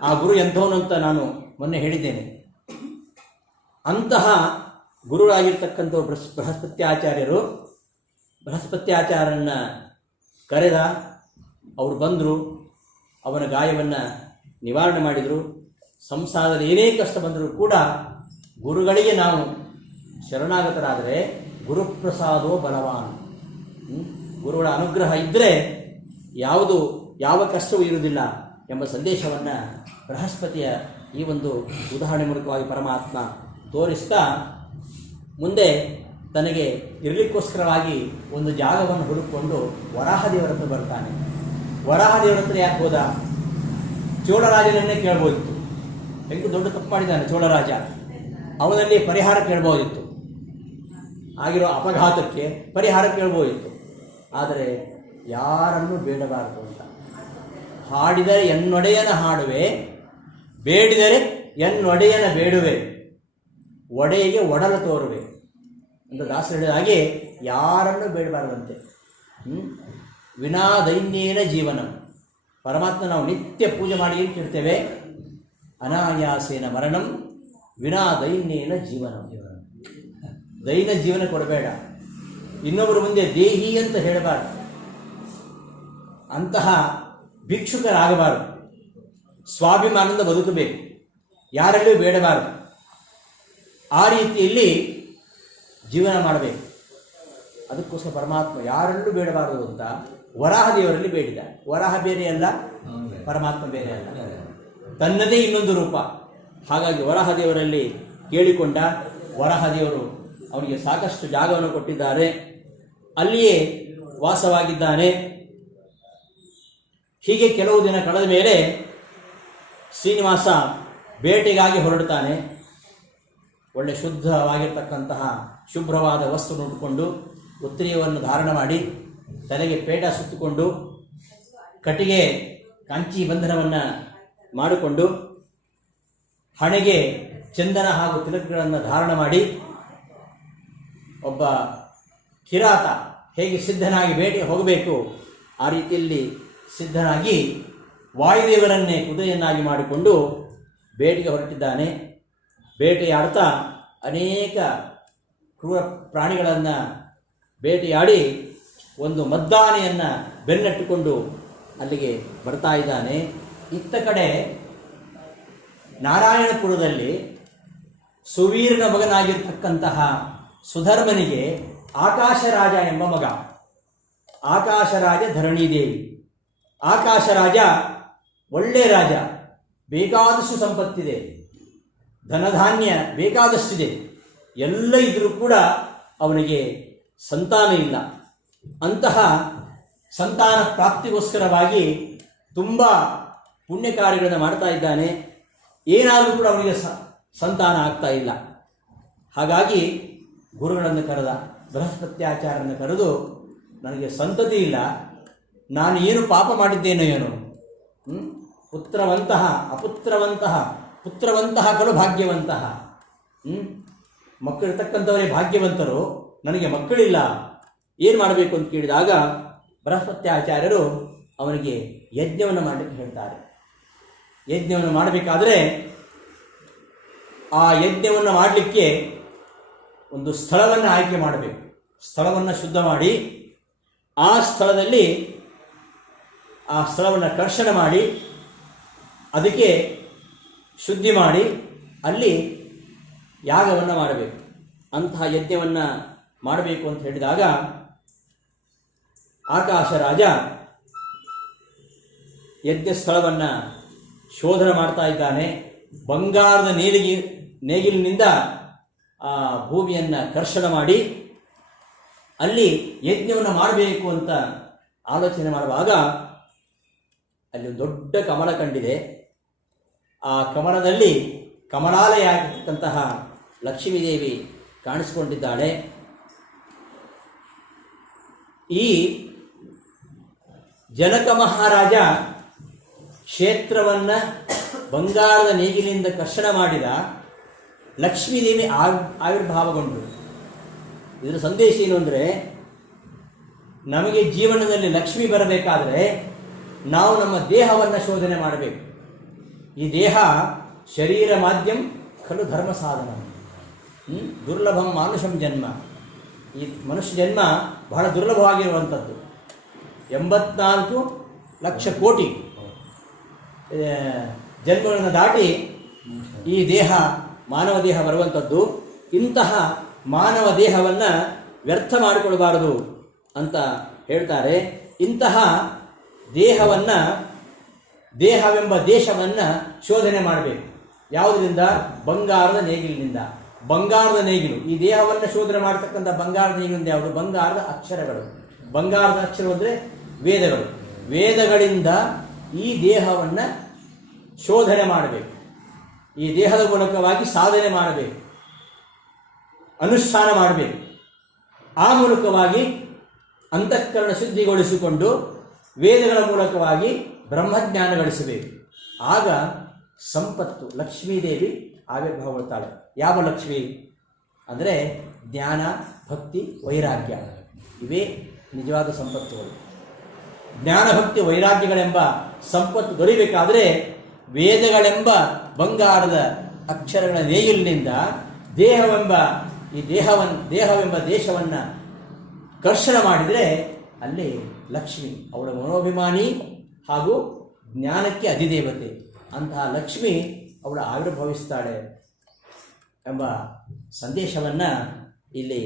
ಆ ಗುರು ಎಂಥವನು ಅಂತ ನಾನು ಮೊನ್ನೆ ಹೇಳಿದ್ದೇನೆ. ಅಂತಹ ಗುರುಗಳಾಗಿರ್ತಕ್ಕಂಥ ಬೃಹಸ್ಪತ್ಯಾಚಾರ್ಯರನ್ನು ಕರೆದ. ಅವರು ಬಂದರು, ಅವನ ಗಾಯವನ್ನು ನಿವಾರಣೆ ಮಾಡಿದರು. ಸಂಸಾರದಲ್ಲಿ ಏನೇ ಕಷ್ಟ ಬಂದರೂ ಕೂಡ ಗುರುಗಳಿಗೆ ನಾವು ಶರಣಾಗತರಾದರೆ ಗುರುಪ್ರಸಾದೋ ಬಲವಾನ್. ಗುರುಗಳ ಅನುಗ್ರಹ ಇದ್ದರೆ ಯಾವ ಕಷ್ಟವೂ ಇರುವುದಿಲ್ಲ ಎಂಬ ಸಂದೇಶವನ್ನು ಬೃಹಸ್ಪತಿಯ ಈ ಒಂದು ಉದಾಹರಣೆ ಮೂಲಕವಾಗಿ ಪರಮಾತ್ಮ ತೋರಿಸ್ತಾ ಮುಂದೆ ತನಗೆ ಇರಲಿಕ್ಕೋಸ್ಕರವಾಗಿ ಒಂದು ಜಾಗವನ್ನು ಹುಡುಕಿಕೊಂಡು ವರಾಹದೇವರ ಹತ್ರ ಬರ್ತಾನೆ. ವರಾಹದೇವರ ಹತ್ರ ಯಾಕೆ ಹೋದ? ಚೋಳರಾಜನನ್ನೇ ಕೇಳ್ಬೋದಿತ್ತು. ಹೆಂಗೂ ದೊಡ್ಡ ತಪ್ಪು ಮಾಡಿದ್ದಾನೆ ಚೋಳರಾಜ, ಅವನಲ್ಲಿ ಪರಿಹಾರ ಕೇಳ್ಬೋದಿತ್ತು. ಆಗಿರೋ ಅಪಘಾತಕ್ಕೆ ಪರಿಹಾರ ಕೇಳ್ಬೋದಿತ್ತು. ಆದರೆ ಯಾರನ್ನೂ ಬೇಡಬಾರದು ಅಂತ. ಹಾಡಿದರೆ ಎನ್ನೊಡೆಯನ ಹಾಡುವೆ, ಬೇಡಿದರೆ ಎನ್ನೊಡೆಯನ ಬೇಡುವೆ, ಒಡೆಯಿಗೆ ಒಡಲ ತೋರುವೆ ಅಂತ ದಾಸರು ಹೇಳಿದ ಹಾಗೆ ಯಾರನ್ನೂ ಬೇಡಬಾರದಂತೆ. ವಿನಾ ದೈನ್ಯೇನ ಜೀವನ. ಪರಮಾತ್ಮ ನಾವು ನಿತ್ಯ ಪೂಜೆ ಮಾಡಿ ಏನು ಕೇಳ್ತೇವೆ? ಅನಾಯಾಸೇನ ಮರಣಂ ವಿನಾ ದೈನ್ಯೇನ ಜೀವನ. ದೈನ ಜೀವನ ಕೊಡಬೇಡ, ಇನ್ನೊಬ್ಬರ ಮುಂದೆ ದೇಹಿ ಅಂತ ಹೇಳಬಾರದು, ಅಂತಹ ಭಿಕ್ಷುಕರಾಗಬಾರದು, ಸ್ವಾಭಿಮಾನದಿಂದ ಬದುಕಬೇಕು, ಯಾರಲ್ಲೂ ಬೇಡಬಾರದು. ಆ ರೀತಿಯಲ್ಲಿ ಜೀವನ ಮಾಡಬೇಕು. ಅದಕ್ಕೋಸ್ಕರ ಪರಮಾತ್ಮ ಯಾರಲ್ಲೂ ಬೇಡಬಾರದು ಅಂತ ವರಾಹದೇವರಲ್ಲಿ ಬೇಡಿದ. ವರಾಹ ಬೇರೆ ಅಲ್ಲ, ಪರಮಾತ್ಮ ಬೇರೆ ಅಲ್ಲ, ತನ್ನದೇ ಇನ್ನೊಂದು ರೂಪ. ಹಾಗಾಗಿ ವರಾಹದೇವರಲ್ಲಿ ಕೇಳಿಕೊಂಡ. ವರಾಹದೇವರು ಅವನಿಗೆ ಸಾಕಷ್ಟು ಜಾಗವನ್ನು ಕೊಟ್ಟಿದ್ದಾರೆ, ಅಲ್ಲಿಯೇ ವಾಸವಾಗಿದ್ದಾನೆ. ಹೀಗೆ ಕೆಲವು ದಿನ ಕಳೆದ ಮೇಲೆ ಶ್ರೀನಿವಾಸ ಬೇಟೆಗಾಗಿ ಹೊರಡ್ತಾನೆ. ಒಳ್ಳೆ ಶುದ್ಧವಾಗಿರ್ತಕ್ಕಂತಹ ಶುಭ್ರವಾದ ವಸ್ತು ಉಟ್ಟುಕೊಂಡು ಉತ್ತರೀಯವನ್ನು ಧಾರಣ ಮಾಡಿ ತಲೆಗೆ ಪೇಟ ಸುತ್ತುಕೊಂಡು ಕಟ್ಟಿಗೆ ಕಾಂಚಿ ಬಂಧನವನ್ನು ಮಾಡಿಕೊಂಡು ಹಣೆಗೆ ಚಂದನ ಹಾಗೂ ತಿಲಕಗಳನ್ನು ಧಾರಣ ಮಾಡಿ ಒಬ್ಬ ಕಿರಾತ ಹೇಗೆ ಸಿದ್ಧನಾಗಿ ಬೇಟೆಗೆ ಹೋಗಬೇಕು ಆ ರೀತಿಯಲ್ಲಿ ಸಿದ್ಧನಾಗಿ ವಾಯುದೇವರನ್ನೇ ಕುದುರೆಯನ್ನಾಗಿ ಮಾಡಿಕೊಂಡು ಬೇಟೆಗೆ ಹೊರಟಿದ್ದಾನೆ. ಬೇಟೆಯಾಡ್ತಾ ಅನೇಕ ಕ್ರೂರ ಪ್ರಾಣಿಗಳನ್ನು ಬೇಟೆಯಾಡಿ ಒಂದು ಮದ್ದಾನೆಯನ್ನು ಬೆನ್ನಟ್ಟಿಕೊಂಡು ಅಲ್ಲಿಗೆ ಬರ್ತಾ ಇದ್ದಾನೆ. ಇತ್ತ ಕಡೆ ನಾರಾಯಣಪುರದಲ್ಲಿ ಸುವೀರನ ಮಗನಾಗಿರ್ತಕ್ಕಂತಹ ಸುಧರ್ಮನಿಗೆ ಆಕಾಶರಾಜ ಎಂಬ ಮಗ. ಆಕಾಶರಾಜ ಧರಣಿದೇವಿ. ಆಕಾಶರಾಜ ಒಳ್ಳೆ ರಾಜ, ಬೇಕಾದಷ್ಟು ಸಂಪತ್ತಿದೆ, ಧನಧಾನ್ಯ ಬೇಕಾದಷ್ಟಿದೆ. ಎಲ್ಲ ಇದ್ರೂ ಕೂಡ ಅವನಿಗೆ ಸಂತಾನ ಇಲ್ಲ. ಅಂತಹ ಸಂತಾನ ಪ್ರಾಪ್ತಿಗೋಸ್ಕರವಾಗಿ ತುಂಬ ಪುಣ್ಯ ಕಾರ್ಯಗಳನ್ನು ಮಾಡ್ತಾ ಇದ್ದಾನೆ. ಏನಾದರೂ ಕೂಡ ಅವನಿಗೆ ಸಂತಾನ ಆಗ್ತಾ ಇಲ್ಲ. ಹಾಗಾಗಿ ಗುರುಗಳನ್ನು ಕರೆದ, ಬೃಹಸ್ಪತ್ಯಾಚಾರ್ಯರನ್ನು ಕರೆದು, ನನಗೆ ಸಂತತಿ ಇಲ್ಲ, ನಾನು ಏನು ಪಾಪ ಮಾಡಿದ್ದೇನೋ ಏನೋ, ಪುತ್ರವಂತಹ ಅಪುತ್ರವಂತಹ ಪುತ್ರವಂತಹ ಕಲು ಭಾಗ್ಯವಂತಹ, ಮಕ್ಕಳಿರ್ತಕ್ಕಂಥವರೇ ಭಾಗ್ಯವಂತರು, ನನಗೆ ಮಕ್ಕಳಿಲ್ಲ, ಏನು ಮಾಡಬೇಕು ಅಂತ ಕೇಳಿದಾಗ ಬೃಹಸ್ಪತ್ಯಾಚಾರ್ಯರು ಅವನಿಗೆ ಯಜ್ಞವನ್ನು ಮಾಡಲಿಕ್ಕೆ ಹೇಳ್ತಾರೆ. ಯಜ್ಞವನ್ನು ಮಾಡಬೇಕಾದ್ರೆ ಆ ಯಜ್ಞವನ್ನು ಮಾಡಲಿಕ್ಕೆ ಒಂದು ಸ್ಥಳವನ್ನು ಆಯ್ಕೆ ಮಾಡಬೇಕು. ಸ್ಥಳವನ್ನು ಶುದ್ಧ ಮಾಡಿ ಆ ಸ್ಥಳದಲ್ಲಿ ಆ ಸ್ಥಳವನ್ನು ಕರ್ಷಣ ಮಾಡಿ ಅದಕ್ಕೆ ಶುದ್ಧಿ ಮಾಡಿ ಅಲ್ಲಿ ಯಾಗವನ್ನು ಮಾಡಬೇಕು. ಅಂತಹ ಯಜ್ಞವನ್ನು ಮಾಡಬೇಕು ಅಂತ ಹೇಳಿದಾಗ ಆಕಾಶರಾಜ ಯಜ್ಞ ಸ್ಥಳವನ್ನು ಶೋಧನೆ ಮಾಡ್ತಾ ಇದ್ದಾನೆ. ಬಂಗಾರದ ನೇಗಿಲಿನಿಂದ ಆ ಭೂಮಿಯನ್ನು ಕರ್ಷಣ ಮಾಡಿ ಅಲ್ಲಿ ಯಜ್ಞವನ್ನು ಮಾಡಬೇಕು ಅಂತ ಆಲೋಚನೆ ಮಾಡುವಾಗ ಅಲ್ಲಿ ಒಂದು ದೊಡ್ಡ ಕಮಲ ಕಂಡಿದೆ. ಆ ಕಮಲದಲ್ಲಿ ಕಮಲಾಲಯ ಆಗಿರ್ತಕ್ಕಂತಹ ಲಕ್ಷ್ಮೀದೇವಿ ಕಾಣಿಸಿಕೊಂಡಿದ್ದಾಳೆ. ಈ ಜನಕ ಮಹಾರಾಜ ಕ್ಷೇತ್ರವನ್ನು ಬಂಗಾರದ ನೇಗಿಲಿನಿಂದ ಕರ್ಷಣ ಮಾಡಿದ ಲಕ್ಷ್ಮೀದೇವಿ ಆವಿರ್ಭಾವಗೊಂಡು. ಇದರ ಸಂದೇಶ ಏನು ಅಂದರೆ, ನಮಗೆ ಜೀವನದಲ್ಲಿ ಲಕ್ಷ್ಮಿ ಬರಬೇಕಾದ್ರೆ ನಾವು ನಮ್ಮ ದೇಹವನ್ನು ಶೋಧನೆ ಮಾಡಬೇಕು. ಈ ದೇಹ ಶರೀರ ಮಾಧ್ಯಮ ಖಲು ಧರ್ಮ ಸಾಧನ, ದುರ್ಲಭಂ ಮಾನುಷಂ ಜನ್ಮ. ಈ ಮನುಷ್ಯ ಜನ್ಮ ಬಹಳ ದುರ್ಲಭವಾಗಿರುವಂಥದ್ದು. 84 ಲಕ್ಷ ಕೋಟಿ ಜನ್ಮಗಳನ್ನು ದಾಟಿ ಈ ದೇಹ ಮಾನವ ದೇಹ ಬರುವಂಥದ್ದು. ಇಂತಹ ಮಾನವ ದೇಹವನ್ನು ವ್ಯರ್ಥ ಮಾಡಿಕೊಳ್ಬಾರದು ಅಂತ ಹೇಳ್ತಾರೆ. ಇಂತಹ ದೇಹವೆಂಬ ದೇಶವನ್ನು ಶೋಧನೆ ಮಾಡಬೇಕು. ಯಾವುದರಿಂದ? ಬಂಗಾರದ ನೇಗಿಲಿನಿಂದ. ಬಂಗಾರದ ನೇಗಿಲು, ಈ ದೇಹವನ್ನು ಶೋಧನೆ ಮಾಡತಕ್ಕಂಥ ಬಂಗಾರದ ನೇಗಿಲಿಂದ ಯಾವುದು? ಬಂಗಾರದ ಅಕ್ಷರಗಳು. ಬಂಗಾರದ ಅಕ್ಷರ ಅಂದರೆ ವೇದಗಳು. ವೇದಗಳಿಂದ ಈ ದೇಹವನ್ನು ಶೋಧನೆ ಮಾಡಬೇಕು. ಈ ದೇಹದ ಮೂಲಕವಾಗಿ ಸಾಧನೆ ಮಾಡಬೇಕು, ಅನುಷ್ಠಾನ ಮಾಡಬೇಕು. ಆ ಮೂಲಕವಾಗಿ ಅಂತಃಕರಣ ಶುದ್ಧಿಗೊಳಿಸಿಕೊಂಡು ವೇದಗಳ ಮೂಲಕವಾಗಿ ಬ್ರಹ್ಮಜ್ಞಾನ ಗಳಿಸಬೇಕು. ಆಗ ಸಂಪತ್ತು ಲಕ್ಷ್ಮೀದೇವಿ ಆವಿರ್ಭಾವಗೊಳ್ತಾಳೆ. ಯಾವ ಲಕ್ಷ್ಮಿ ಅಂದರೆ ಜ್ಞಾನ, ಭಕ್ತಿ, ವೈರಾಗ್ಯ. ಇವೇ ನಿಜವಾದ ಸಂಪತ್ತುಗಳು. ಜ್ಞಾನ, ಭಕ್ತಿ, ವೈರಾಗ್ಯಗಳೆಂಬ ಸಂಪತ್ತು ದೊರೆಯಬೇಕಾದರೆ ವೇದಗಳೆಂಬ ಬಂಗಾರದ ಅಕ್ಷರಗಳ ನೇಗಿಲಿನಿಂದ ದೇಹವೆಂಬ ದೇಶವನ್ನು ಕರ್ಷಣ ಮಾಡಿದರೆ ಅಲ್ಲಿ ಲಕ್ಷ್ಮಿ, ಅವಳ ಮನೋಭಿಮಾನಿ ಹಾಗೂ ಜ್ಞಾನಕ್ಕೆ ಅಧಿದೇವತೆ. ಅಂತಹ ಲಕ್ಷ್ಮಿ ಅವಳು ಆವಿರ್ಭವಿಸ್ತಾಳೆ ಎಂಬ ಸಂದೇಶವನ್ನು ಇಲ್ಲಿ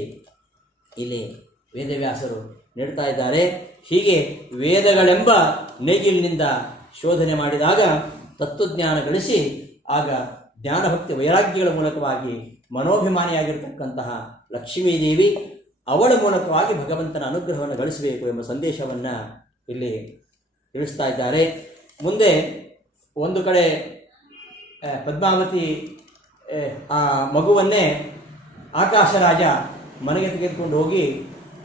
ವೇದವ್ಯಾಸರು ನೀಡ್ತಾ ಇದ್ದಾರೆ. ಹೀಗೆ ವೇದಗಳೆಂಬ ನೇಗಿಲಿನಿಂದ ಶೋಧನೆ ಮಾಡಿದಾಗ ತತ್ವಜ್ಞಾನ ಗಳಿಸಿ ಆಗ ಜ್ಞಾನಭಕ್ತಿ ವೈರಾಗ್ಯಗಳ ಮೂಲಕವಾಗಿ ಮನೋಭಿಮಾನಿಯಾಗಿರ್ತಕ್ಕಂತಹ ಲಕ್ಷ್ಮೀದೇವಿ ಅವಳ ಮೂಲಕವಾಗಿ ಭಗವಂತನ ಅನುಗ್ರಹವನ್ನು ಗಳಿಸಬೇಕು ಎಂಬ ಸಂದೇಶವನ್ನು ಇಲ್ಲಿ ತಿಳಿಸ್ತಾ ಇದ್ದಾರೆ. ಮುಂದೆ ಒಂದು ಕಡೆ ಪದ್ಮಾವತಿ ಆ ಮಗುವನ್ನೇ ಆಕಾಶರಾಜ ಮನೆಗೆ ತೆಗೆದುಕೊಂಡು ಹೋಗಿ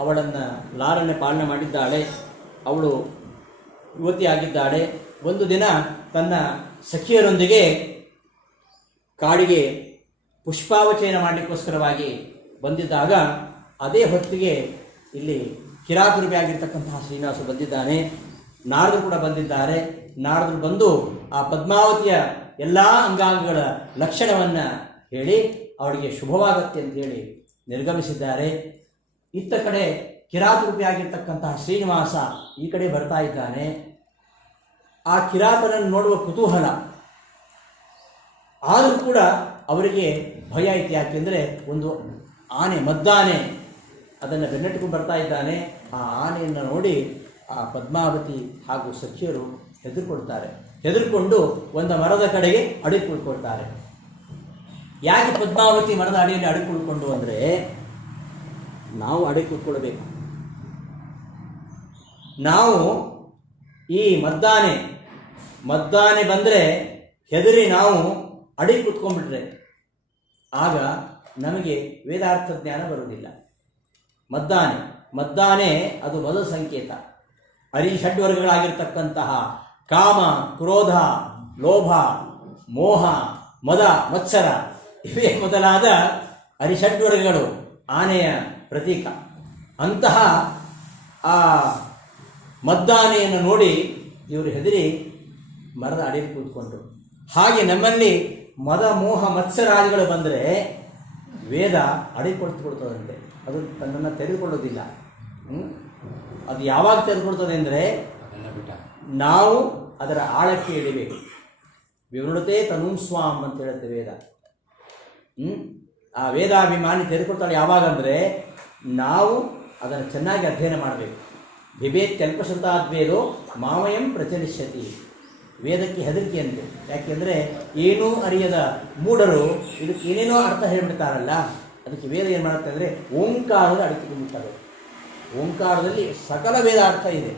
ಅವಳನ್ನು ಲಾಲನೆ ಪಾಲನೆ ಮಾಡಿದ್ದಾಳೆ. ಅವಳು ಯುವತಿಯಾಗಿದ್ದಾಳೆ. ಒಂದು ದಿನ ತನ್ನ ಸಖಿಯರೊಂದಿಗೆ ಕಾಡಿಗೆ ಪುಷ್ಪಾವಚಯನ ಮಾಡಲಿಕ್ಕೋಸ್ಕರವಾಗಿ ಬಂದಿದ್ದಾಗ ಅದೇ ಹೊತ್ತಿಗೆ ಇಲ್ಲಿ ಕಿರಾತುರ್ಬಿ ಆಗಿರ್ತಕ್ಕಂತಹ ಶ್ರೀನಿವಾಸ ಬಂದಿದ್ದಾನೆ. ನಾರದರು ಕೂಡ ಬಂದಿದ್ದಾರೆ. ನಾರದರು ಬಂದು ಆ ಪದ್ಮಾವತಿಯ ಎಲ್ಲ ಅಂಗಾಂಗಗಳ ಲಕ್ಷಣವನ್ನು ಹೇಳಿ ಅವಳಿಗೆ ಶುಭವಾಗತ್ತೆ ಅಂತ ಹೇಳಿ ನಿರ್ಗಮಿಸಿದ್ದಾರೆ. ಇತ್ತ ಕಡೆ ಕಿರಾತರೂಪಿಯಾಗಿರ್ತಕ್ಕಂತಹ ಶ್ರೀನಿವಾಸ ಈ ಕಡೆ ಬರ್ತಾ ಇದ್ದಾನೆ. ಆ ಕಿರಾತನನ್ನು ನೋಡುವ ಕುತೂಹಲ, ಆದರೂ ಕೂಡ ಅವರಿಗೆ ಭಯ ಐತೆ. ಯಾಕೆಂದರೆ ಒಂದು ಆನೆ, ಮದ್ದಾನೆ, ಅದನ್ನು ಬೆನ್ನಟ್ಟಿಕೊಂಡು ಬರ್ತಾ ಇದ್ದಾನೆ. ಆ ಆನೆಯನ್ನು ನೋಡಿ ಆ ಪದ್ಮಾವತಿ ಹಾಗೂ ಸಖಿಯರು ಹೆದರ್ಕೊಳ್ತಾರೆ. ಹೆದರ್ಕೊಂಡು ಒಂದು ಮರದ ಕಡೆಗೆ ಅಡಿಗೆ ಕುಳ್ಕೊಳ್ತಾರೆ. ಯಾಕೆ ಪದ್ಮಾವತಿ ಮರದ ಅಡಿಯಲ್ಲಿ ಅಡಿಗೆ ಕುಳ್ಕೊಂಡು ಅಂದರೆ, ನಾವು ಅಡಿಗೆ ಕುಳ್ಕೊಳ್ಬೇಕು. ನಾವು ಈ ಮದ್ದಾನೆ ಬಂದರೆ ಹೆದರಿ ನಾವು ಅಡಿಗೆ ಕುತ್ಕೊಂಡ್ಬಿಟ್ರೆ ಆಗ ನಮಗೆ ವೇದಾರ್ಥ ಜ್ಞಾನ ಬರುವುದಿಲ್ಲ. ಮದ್ದಾನೆ ಅದು ಮೊದಲ ಸಂಕೇತ. ಷಡ್ವರ್ಗಗಳಾಗಿರ್ತಕ್ಕಂತಹ ಕಾಮ, ಕ್ರೋಧ, ಲೋಭ, ಮೋಹ, ಮದ, ಮತ್ಸರ ಇವೇ ಮೊದಲಾದ ಷಡ್ವರ್ಗಗಳು ಆನೆಯ ಪ್ರತೀಕ. ಅಂತಹ ಆ ಮದ್ದಾನೆಯನ್ನು ನೋಡಿ ಇವರು ಹೆದರಿ ಮರದ ಅಡಿಯಲ್ಲಿ ಕೂತ್ಕೊಂಡ್ರು. ಹಾಗೆ ನಮ್ಮಲ್ಲಿ ಮದ, ಮೋಹ, ಮತ್ಸರಾದಿಗಳು ಬಂದರೆ ವೇದ ಅಡಿಕೊಳ್ತುಕೊಳ್ತದಂತೆ. ಅದು ತನ್ನನ್ನು ತೆಗೆದುಕೊಳ್ಳೋದಿಲ್ಲ. ಅದು ಯಾವಾಗ ತೆಗೆದುಕೊಳ್ತದೆ ಅಂದರೆ ನಾವು ಅದರ ಆಳಕ್ಕೆ ಇಳಿಬೇಕು. ವಿವೃಣತೆ ತನುಂ ಸ್ವಾಂ ಅಂತ ಹೇಳುತ್ತೆ ವೇದ. ಆ ವೇದಾಭಿಮಾನಿ ತೆಗೆದುಕೊಳ್ತಾಳೆ ಯಾವಾಗ ಅಂದರೆ ನಾವು ಅದನ್ನು ಚೆನ್ನಾಗಿ ಅಧ್ಯಯನ ಮಾಡಬೇಕು. ಬಿಬೇತ್ಯಲ್ಪಶ್ರುತಾದ್ವೇದೋ ಮಾಮಯಂ ಪ್ರಚಲಿಷ್ಯತಿ. ವೇದಕ್ಕೆ ಹೆದರಿಕೆಯಂತೆ. ಯಾಕೆಂದರೆ ಏನೂ ಅರಿಯದ ಮೂಢರು ಇದಕ್ಕೆ ಏನೇನೋ ಅರ್ಥ ಹೇಳಿಬಿಡ್ತಾರಲ್ಲ, ಅದಕ್ಕೆ ವೇದ ಏನು ಮಾಡುತ್ತೆ ಅಂದರೆ ಓಂಕಾರದ ಅಡಿಕೆಗೊಂಡಿರ್ತಾರೆ. ಓಂಕಾರದಲ್ಲಿ ಸಕಲ ವೇದ ಅರ್ಥ ಇದೆ.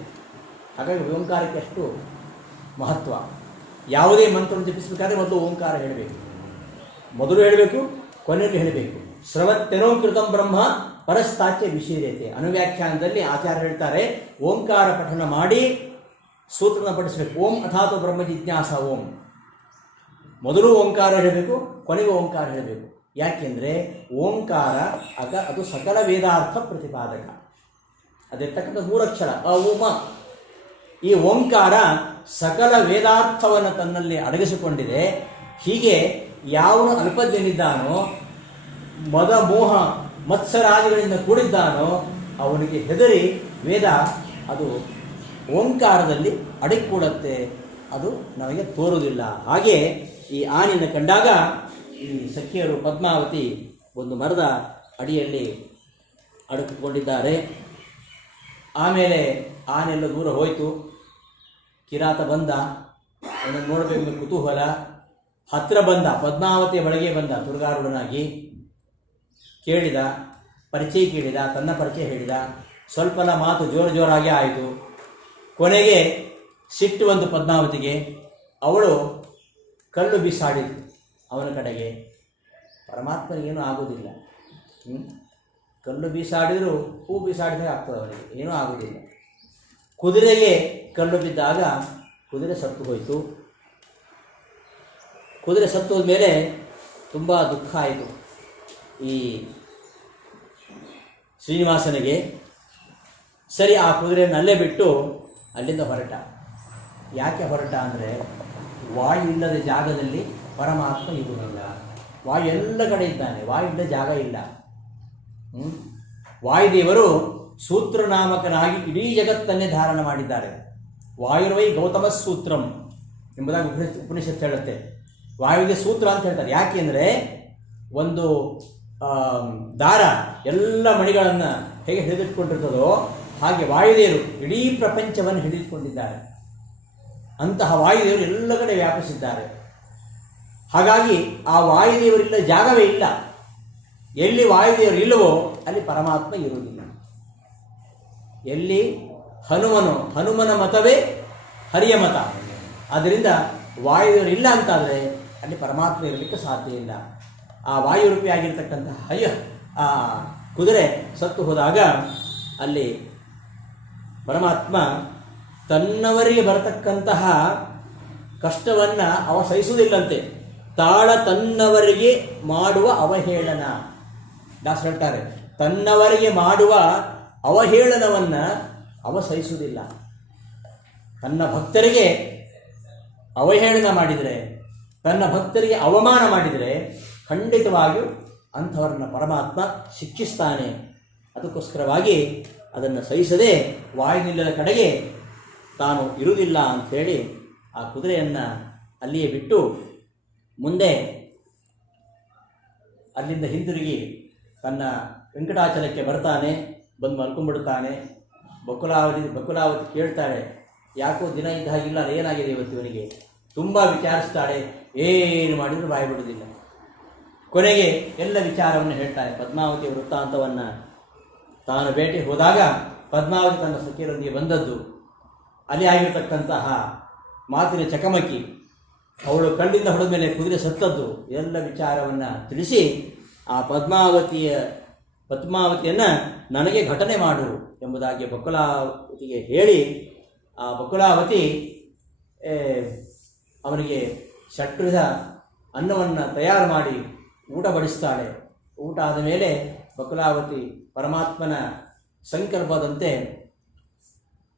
ಹಾಗಾಗಿ ಓಂಕಾರಕ್ಕೆ ಅಷ್ಟು ಮಹತ್ವ. ಯಾವುದೇ ಮಂತ್ರವನ್ನು ಜಪಿಸಬೇಕಾದ್ರೆ ಮೊದಲು ಓಂಕಾರ ಹೇಳಬೇಕು. ಮೊದಲು ಹೇಳಬೇಕು, ಕೊನೆಯಲ್ಲಿ ಹೇಳಬೇಕು. ಶ್ರವತ್ತೆನೋಕೃತಂ ಬ್ರಹ್ಮ ಪರಸ್ತಾಚ್ಯ ವಿಶೀರ್ಯತೆ. ಅನುವ್ಯಾಖ್ಯಾನದಲ್ಲಿ ಆಚಾರ್ಯ ಹೇಳ್ತಾರೆ, ಓಂಕಾರ ಪಠನ ಮಾಡಿ ಸೂತ್ರನ ಪಠಿಸಬೇಕು. ಓಂ ಅಥಾತೋ ಬ್ರಹ್ಮ ಜಿಜ್ಞಾಸ ಓಂ. ಮೊದಲು ಓಂಕಾರ ಹೇಳಬೇಕು, ಕೊನೆಗೂ ಓಂಕಾರ ಹೇಳಬೇಕು. ಯಾಕೆಂದರೆ ಓಂಕಾರ ಅದು ಸಕಲ ವೇದಾರ್ಥ ಪ್ರತಿಪಾದಕ. ಅದಿರ್ತಕ್ಕಂಥ ಮೂರಕ್ಷರ ಅ ಉ ಮ. ಈ ಓಂಕಾರ ಸಕಲ ವೇದಾರ್ಥವನ್ನು ತನ್ನಲ್ಲಿ ಅಡಗಿಸಿಕೊಂಡಿದೆ. ಹೀಗೆ ಯಾವನು ಅಲ್ಪಜ್ಞನಿದ್ದಾನೋ, ಮದ, ಮೋಹ, ಮತ್ಸರಾದಿಗಳಿಂದ ಕೂಡಿದ್ದಾನೋ ಅವನಿಗೆ ಹೆದರಿ ವೇದ ಅದು ಓಂಕಾರದಲ್ಲಿ ಅಡಗಿಕೊಳ್ಳುತ್ತೆ. ಅದು ನಮಗೆ ತೋರುವುದಿಲ್ಲ. ಹಾಗೆ ಈ ಆನೆಯನ್ನು ಕಂಡಾಗ ಈ ಸಖಿಯರು ಪದ್ಮಾವತಿ ಒಂದು ಮರದ ಅಡಿಯಲ್ಲಿ ಅಡಗಿಕೊಂಡಿದ್ದಾರೆ. ಆಮೇಲೆ ಆನೆಲ್ಲ ದೂರ ಹೋಯಿತು. ಕಿರಾತ ಬಂದ, ಅವನನ್ನು ನೋಡಬೇಕು ಕುತೂಹಲ. ಹತ್ತಿರ ಬಂದ, ಪದ್ಮಾವತಿಯ ಒಳಗೆ ಬಂದ ದುರ್ಗಾರುಡನಾಗಿ. ಕೇಳಿದ, ಪರಿಚಯ ಕೇಳಿದ, ತನ್ನ ಪರಿಚಯ ಹೇಳಿದ. ಸ್ವಲ್ಪಲ ಮಾತು ಜೋರಾಗಿ ಆಯಿತು. ಕೊನೆಗೆ ಸಿಟ್ಟು ಬಂತು ಪದ್ಮಾವತಿಗೆ. ಅವಳು ಕಲ್ಲು ಬೀಸಾಡಿತು ಅವನ ಕಡೆಗೆ. ಪರಮಾತ್ಮನಿಗೇನೂ ಆಗೋದಿಲ್ಲ. ಕಲ್ಲು ಬೀಸಾಡಿದರೂ ಹೂ ಬೀಸಾಡಿದಾಗ ಆಗ್ತದೆ, ಅವನಿಗೆ ಏನೂ ಆಗೋದಿಲ್ಲ. ಕುದುರೆಗೆ ಕಲ್ಲು ಬಿದ್ದಾಗ ಕುದುರೆ ಸತ್ತು ಹೋಯಿತು. ಕುದುರೆ ಸತ್ತು ಹೋದ್ಮೇಲೆ ತುಂಬ ದುಃಖ ಆಯಿತು ಈ ಶ್ರೀನಿವಾಸನಿಗೆ. ಸರಿ, ಆ ಕುದುರೆಯನ್ನು ಅಲ್ಲೇ ಬಿಟ್ಟು ಅಲ್ಲಿಂದ ಹೊರಟ. ಯಾಕೆ ಹೊರಟ ಅಂದರೆ ವಾಯು ಇಲ್ಲದ ಜಾಗದಲ್ಲಿ ಪರಮಾತ್ಮ ಇರುವುದಿಲ್ಲ. ವಾಯು ಎಲ್ಲ ಕಡೆ ಇದ್ದಾನೆ, ವಾಯು ಇಲ್ಲದ ಜಾಗ ಇಲ್ಲ. ವಾಯುದೇವರು ಸೂತ್ರನಾಮಕನಾಗಿ ಇಡೀ ಜಗತ್ತನ್ನೇ ಧಾರಣ ಮಾಡಿದ್ದಾರೆ. ವಾಯುರ್ವೈ ಗೌತಮ ಸೂತ್ರಂ ಎಂಬುದಾಗಿ ಉಪನಿಷತ್ತು ಹೇಳುತ್ತೆ. ವಾಯುವಿಗೆ ಸೂತ್ರ ಅಂತ ಹೇಳ್ತಾರೆ. ಯಾಕೆ ಅಂದರೆ ಒಂದು ದಾರ ಎಲ್ಲ ಮಣಿಗಳನ್ನು ಹೇಗೆ ಹಿಡಿದಿಟ್ಕೊಂಡಿರ್ತದೋ ಹಾಗೆ ವಾಯುದೇವರು ಇಡೀ ಪ್ರಪಂಚವನ್ನು ಹಿಡಿದುಕೊಂಡಿದ್ದಾರೆ. ಅಂತಹ ವಾಯುದೇವರು ಎಲ್ಲ ಕಡೆ ವ್ಯಾಪಿಸಿದ್ದಾರೆ. ಹಾಗಾಗಿ ಆ ವಾಯುದೇವರಿಲ್ಲ ಜಾಗವೇ ಇಲ್ಲ. ಎಲ್ಲಿ ವಾಯುದೇವರು ಇಲ್ಲವೋ ಅಲ್ಲಿ ಪರಮಾತ್ಮ ಇರುವುದಿಲ್ಲ. ಎಲ್ಲಿ ಹನುಮನ ಮತವೇ ಹರಿಯ ಮತ. ಆದ್ದರಿಂದ ವಾಯುದೇವರು ಇಲ್ಲ ಅಂತಾದರೆ ಅಲ್ಲಿ ಪರಮಾತ್ಮ ಇರಲಿಕ್ಕೆ ಸಾಧ್ಯ ಇಲ್ಲ. ಆ ವಾಯುರೂಪಿಯಾಗಿರ್ತಕ್ಕಂತಹ ಆ ಕುದುರೆ ಸತ್ತು ಹೋದಾಗ ಅಲ್ಲಿ ಪರಮಾತ್ಮ ತನ್ನವರಿಗೆ ಬರತಕ್ಕಂತಹ ಕಷ್ಟವನ್ನು ಅವ ಸಹಿಸುವುದಿಲ್ಲಂತೆ. ತಾಳ ತನ್ನವರಿಗೆ ಮಾಡುವ ಅವಹೇಳನ. ದಾಸರು ಹೇಳ್ತಾರೆ, ತನ್ನವರಿಗೆ ಮಾಡುವ ಅವಹೇಳನವನ್ನು ಅವ ಸಹಿಸುವುದಿಲ್ಲ. ತನ್ನ ಭಕ್ತರಿಗೆ ಅವಹೇಳನ ಮಾಡಿದರೆ, ತನ್ನ ಭಕ್ತರಿಗೆ ಅವಮಾನ ಮಾಡಿದರೆ ಖಂಡಿತವಾಗಿಯೂ ಅಂಥವ್ರನ್ನ ಪರಮಾತ್ಮ ಶಿಕ್ಷಿಸ್ತಾನೆ. ಅದಕ್ಕೋಸ್ಕರವಾಗಿ ಅದನ್ನು ಸಹಿಸದೆ ವಾಯುನಿಲ್ಲದ ಕಡೆಗೆ ತಾನು ಇರುವುದಿಲ್ಲ ಅಂಥೇಳಿ ಆ ಕುದುರೆಯನ್ನು ಅಲ್ಲಿಯೇ ಬಿಟ್ಟು ಮುಂದೆ ಅಲ್ಲಿಂದ ಹಿಂದಿರುಗಿ ತನ್ನ ವೆಂಕಟಾಚಲಕ್ಕೆ ಬರ್ತಾನೆ. ಬಂದು ಮಲ್ಕೊಂಡ್ಬಿಡ್ತಾನೆ. ಬಕುಲಾವತಿ ಕೇಳ್ತಾಳೆ, ಯಾಕೋ ದಿನ ಇದ್ದ ಹಾಗಿಲ್ಲ, ಏನಾಗಿದೆ ಇವತ್ತು ಇವನಿಗೆ? ತುಂಬ ವಿಚಾರಿಸ್ತಾಳೆ. ಏನು ಮಾಡಿದರೂ ಬಾಯಿ ಬಿಡೋದಿಲ್ಲ. ಕೊನೆಗೆ ಎಲ್ಲ ವಿಚಾರವನ್ನು ಹೇಳ್ತಾಳೆ. ಪದ್ಮಾವತಿ ವೃತ್ತಾಂತವನ್ನು ತಾನು ಭೇಟಿ ಹೋದಾಗ ಪದ್ಮಾವತಿ ತನ್ನ ಸಖಿಯರೊಂದಿಗೆ ಬಂದದ್ದು, ಅಲ್ಲಿ ಆಗಿರತಕ್ಕಂತಹ ಮಾತಿನ ಚಕಮಕಿ, ಅವಳು ಕಣ್ಣಿಂದ ಹೊಡೆದ ಮೇಲೆ ಕುದುರೆ ಸತ್ತದ್ದು, ಎಲ್ಲ ವಿಚಾರವನ್ನು ತಿಳಿಸಿ ಆ ಪದ್ಮಾವತಿಯನ್ನು ನನಗೆ ಘಟನೆ ಮಾಡು ಎಂಬುದಾಗಿ ಬಕುಲಾವತಿಗೆ ಹೇಳಿ, ಆ ಬಕುಲಾವತಿ ಅವನಿಗೆ ಷಟ್ವಿಧ ಅನ್ನವನ್ನು ತಯಾರು ಮಾಡಿ ಊಟ ಬಡಿಸ್ತಾಳೆ. ಊಟ ಆದ ಮೇಲೆ ಬಕುಲಾವತಿ ಪರಮಾತ್ಮನ ಸಂಕಲ್ಪದಂತೆ